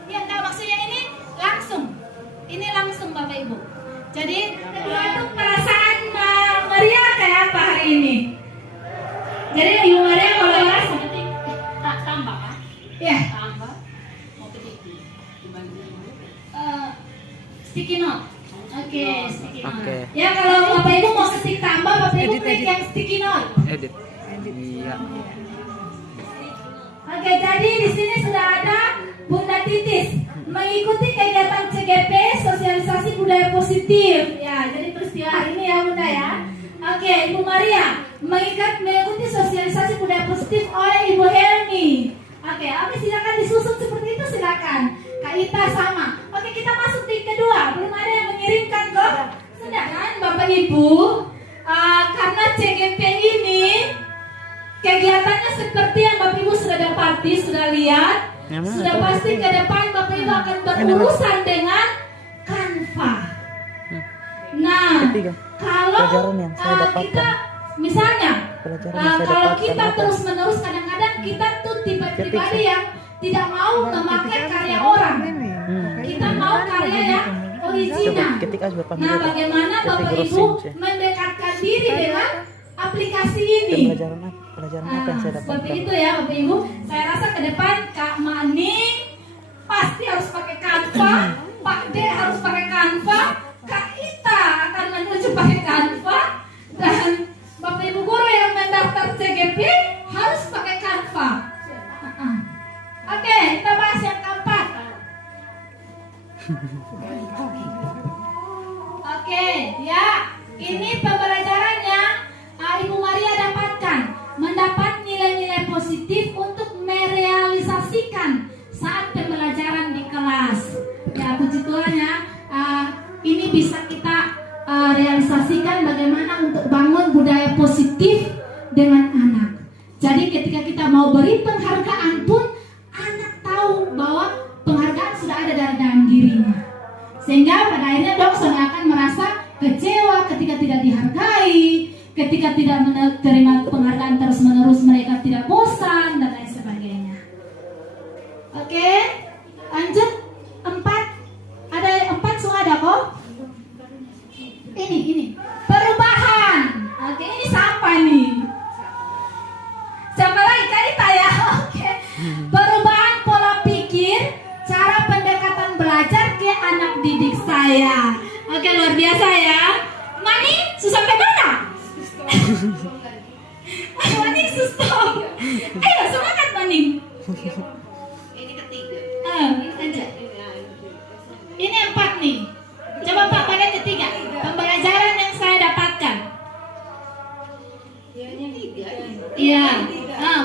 Ya enggak, maksudnya ini langsung Bapak Ibu. Jadi untuk perasaan Maria kayak apa hari ini? Jadi Ibu Maria kalau langsung tambah kan? Ya. Tambah. Mau sticky note. Oke, sticky note. Ya, kalau Bapak Ibu mau ketik tambah, Bapak Ibu klik yang sticky note. Edit. Iya. Oke, jadi di sini sudah ada Bunda Titis mengikuti kegiatan CGP sosialisasi budaya positif. Ya, jadi peristiwa hari ini ya Bunda ya. Oke, Ibu Maria mengikuti sosialisasi budaya positif oleh Ibu Helmi. Oke, silakan disusun seperti itu, silakan. Kak Ita sama. Oke, kita masuk di kedua. Belum ada yang mengirimkan kok. Sudah kan Bapak Ibu? Karena CGP ini kegiatannya seperti yang Bapak Ibu sudah dapati, sudah lihat. Sudah pasti ke depan Bapak Ibu akan berurusan dengan Canva. Nah, kalau kita misalnya kalau kita terus menerus, kadang-kadang kita tuh tipe pribadi yang tidak mau memakai karya orang. Kita mau karya yang original. Nah, bagaimana Bapak Ibu mendekatkan diri dengan aplikasi ini? Seperti itu ya Bapak Ibu. Saya rasa ke depan Kak Maning pasti harus pakai Canva, Pak D harus pakai Canva, Kak Ita akan menuju pakai Canva, dan Bapak Ibu guru yang mendaftar CGP harus pakai Canva. Oke, kita bahas yang keempat. Oke, ya, ini pembelajarannya Ibu Maria dapatkan, mendapat nilai-nilai positif untuk merealisasikan saat pembelajaran di kelas. Ya, puji Tuhan ya, ini bisa kita realisasikan bagaimana untuk bangun budaya positif dengan anak. Jadi ketika kita mau beri penghargaan pun, anak tahu bahwa penghargaan sudah ada dalam dirinya. Sehingga pada akhirnya Dokson akan merasa kecewa ketika tidak dihargai, ketika tidak menerima penghargaan terus-menerus, mereka tidak bosan dan lain sebagainya. Oke, lanjut 4. Ada 4 semua ada kok? Ini perubahan. Oke, ini siapa nih? Siapa lagi? Kaita ya. Oke. Perubahan pola pikir, cara pendekatan belajar ke anak didik saya. Oke, luar biasa ya. Mani, susah mana? Maning stop. Ayo semangat Maning. Ini ketiga. Aja. Ini 4 nih. Coba Pak pada ketiga. Pembelajaran yang saya dapatkan. Iya.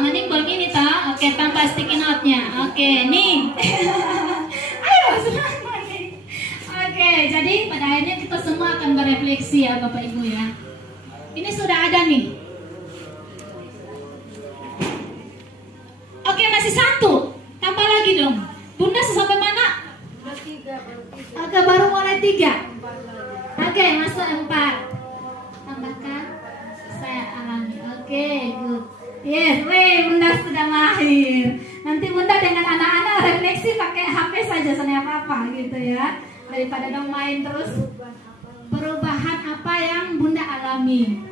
Maning belum ini ta. Oke, tambah sticky note-nya. Oke, nih. Ayo semangat Maning. Oke, jadi pada akhirnya kita semua akan berefleksi ya Bapak Ibu ya. Ini sudah ada nih. Oke, masih 1. Tambah lagi dong. Bunda sampai mana? Oke, baru mulai 3. Oke, masuk 4. Tambahkan. Saya alami. Oke, good. Yes, Bunda sudah mahir. Nanti Bunda dengan anak-anak refleksi pakai HP saja, soalnya apa gitu ya. Daripada dong main terus. Perubahan apa yang Bunda alami?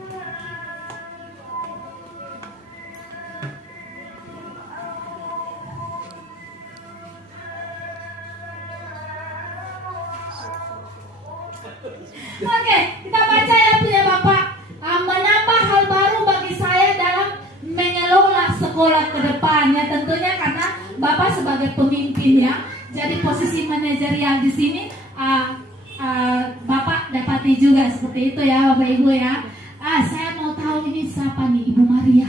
Oke, kita baca ya punya Bapak. Menambah hal baru bagi saya dalam mengelola sekolah ke depannya, tentunya karena Bapak sebagai pemimpin ya. Jadi posisi manajerial di sini Bapak dapati juga seperti itu ya Bapak Ibu ya. Saya mau tahu ini siapa nih Ibu Maria.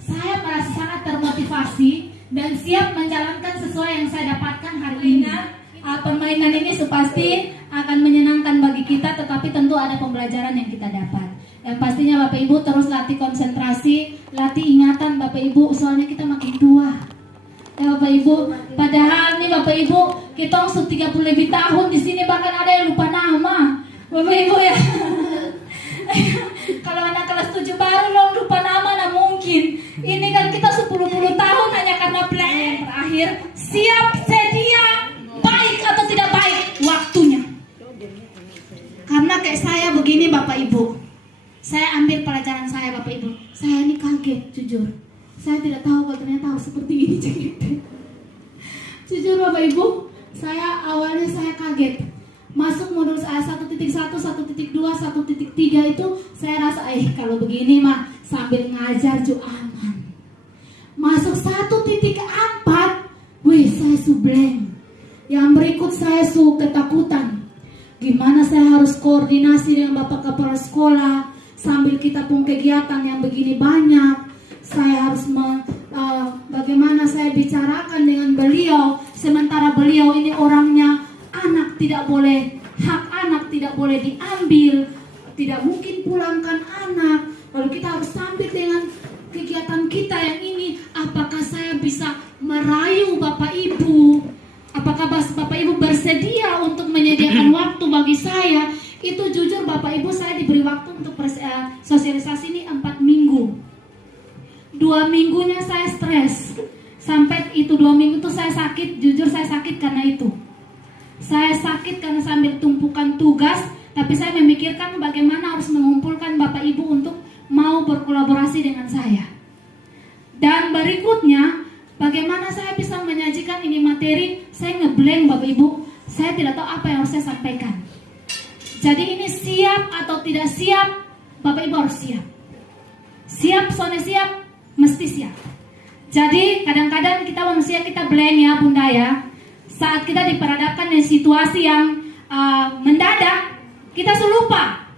Saya merasa sangat termotivasi dan siap menjalankan sesuai yang saya dapatkan hari ini. Permainan ini pasti akan menyenangkan bagi kita, tetapi tentu ada pembelajaran yang kita dapat. Yang pastinya Bapak Ibu terus latih konsentrasi, latih ingatan Bapak Ibu, soalnya kita makin tua. Ya Bapak Ibu, padahal nih Bapak Ibu, kita 30 lebih tahun di sini, bahkan ada yang lupa nama. Bapak Ibu ya. Kalau anak kelas 7 baru lo lupa nama, nah mungkin. Ini kan kita 10 tahun hanya karena plan terakhir. Siap, sedia, baik atau tidak baik waktunya. Karena kayak saya begini Bapak Ibu, saya ambil pelajaran saya Bapak Ibu. Saya ini kaget jujur. Saya tidak tahu kalau ternyata harus seperti ini cerita. Jujur Bapak Ibu, awalnya saya kaget. Masuk modul 1.1, 1.2, 1.3 itu saya rasa kalau begini mah sambil ngajar ju aman. Masuk 1.4, saya subleng. Yang berikut saya ketakutan. Gimana saya harus koordinasi dengan Bapak Kepala Sekolah sambil kita pun kegiatan yang begini banyak. Saya harus bagaimana saya bicarakan dengan beliau, sementara beliau ini orangnya hak anak tidak boleh diambil, tidak mungkin pulangkan anak. Lalu kita harus sambil dengan kegiatan kita yang ini. Apakah saya bisa merayu Bapak Ibu? Apakah Bapak Ibu bersedia untuk menyediakan waktu bagi saya? Itu jujur Bapak Ibu, saya diberi waktu untuk sosialisasi ini 4 minggu. 2 minggunya saya stres. Sampai itu 2 minggu itu saya sakit. Jujur saya sakit karena itu. Saya sakit karena sambil tumpukan tugas. Tapi saya memikirkan bagaimana harus mengumpulkan Bapak Ibu untuk mau berkolaborasi dengan saya. Dan berikutnya, bagaimana saya bisa menyajikan ini materi. Saya ngeblank Bapak Ibu. Saya tidak tahu apa yang harus saya sampaikan. Jadi ini siap atau tidak siap, Bapak Ibu harus siap. Siap, soalnya siap, mesti siap. Jadi kadang-kadang kita manusia kita blank ya Bunda ya. Saat kita diperhadapkan dengan situasi yang mendadak, kita lupa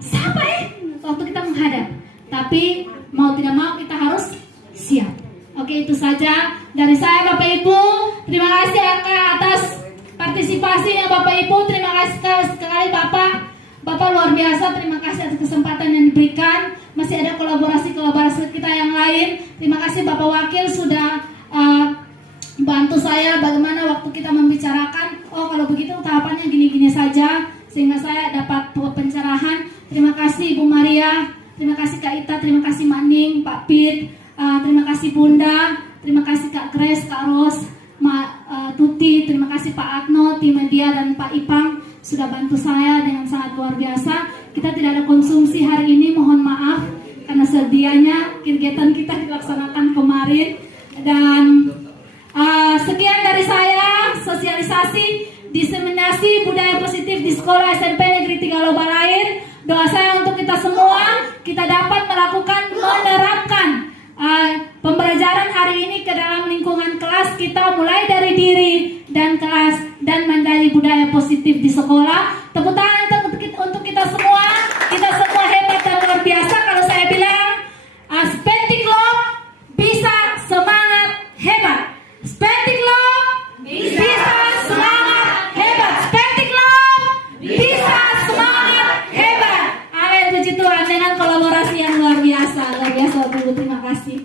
siapa waktu kita menghadap. Tapi mau tidak mau kita harus siap. Oke, itu saja dari saya Bapak Ibu. Terima kasih atas partisipasinya Bapak Ibu. Terima kasih sekali Bapak. Bapak luar biasa. Terima kasih atas kesempatan yang diberikan. Masih ada kolaborasi kita yang lain. Terima kasih Bapak Wakil sudah bantu saya bagaimana waktu kita membicarakan. Kalau begitu tahapannya gini-gini saja, sehingga saya dapat pencerahan. Terima kasih Ibu Maria. Terima kasih Kak Ita. Terima kasih Maning, Pak Pit. Terima kasih Bunda. Terima kasih Kak Grace, Kak Ros, Tuti. Terima kasih Pak Atno, tim media dan Pak Ipang sudah bantu saya dengan sangat luar biasa. Kita tidak ada konsumsi hari ini, mohon maaf karena sedianya kegiatan kita dilaksanakan kemarin. Dan sekian dari saya, sosialisasi diseminasi budaya positif di sekolah SMP Negeri 3 Lobalair. Doa saya untuk kita semua, kita dapat menerapkan pembelajaran hari ini ke dalam lingkungan kelas kita, mulai dari diri dan kelas, dan menjadi budaya positif di sekolah. Tepuk tangan untuk kita semua hebat dan luar biasa. Kalau saya bilang Spentiklob bisa semangat hebat. Spentiklob bisa semangat hebat. Spentiklob bisa semangat hebat. Amin, puji Tuhan, dengan kolaborasi yang luar biasa. Terima kasih.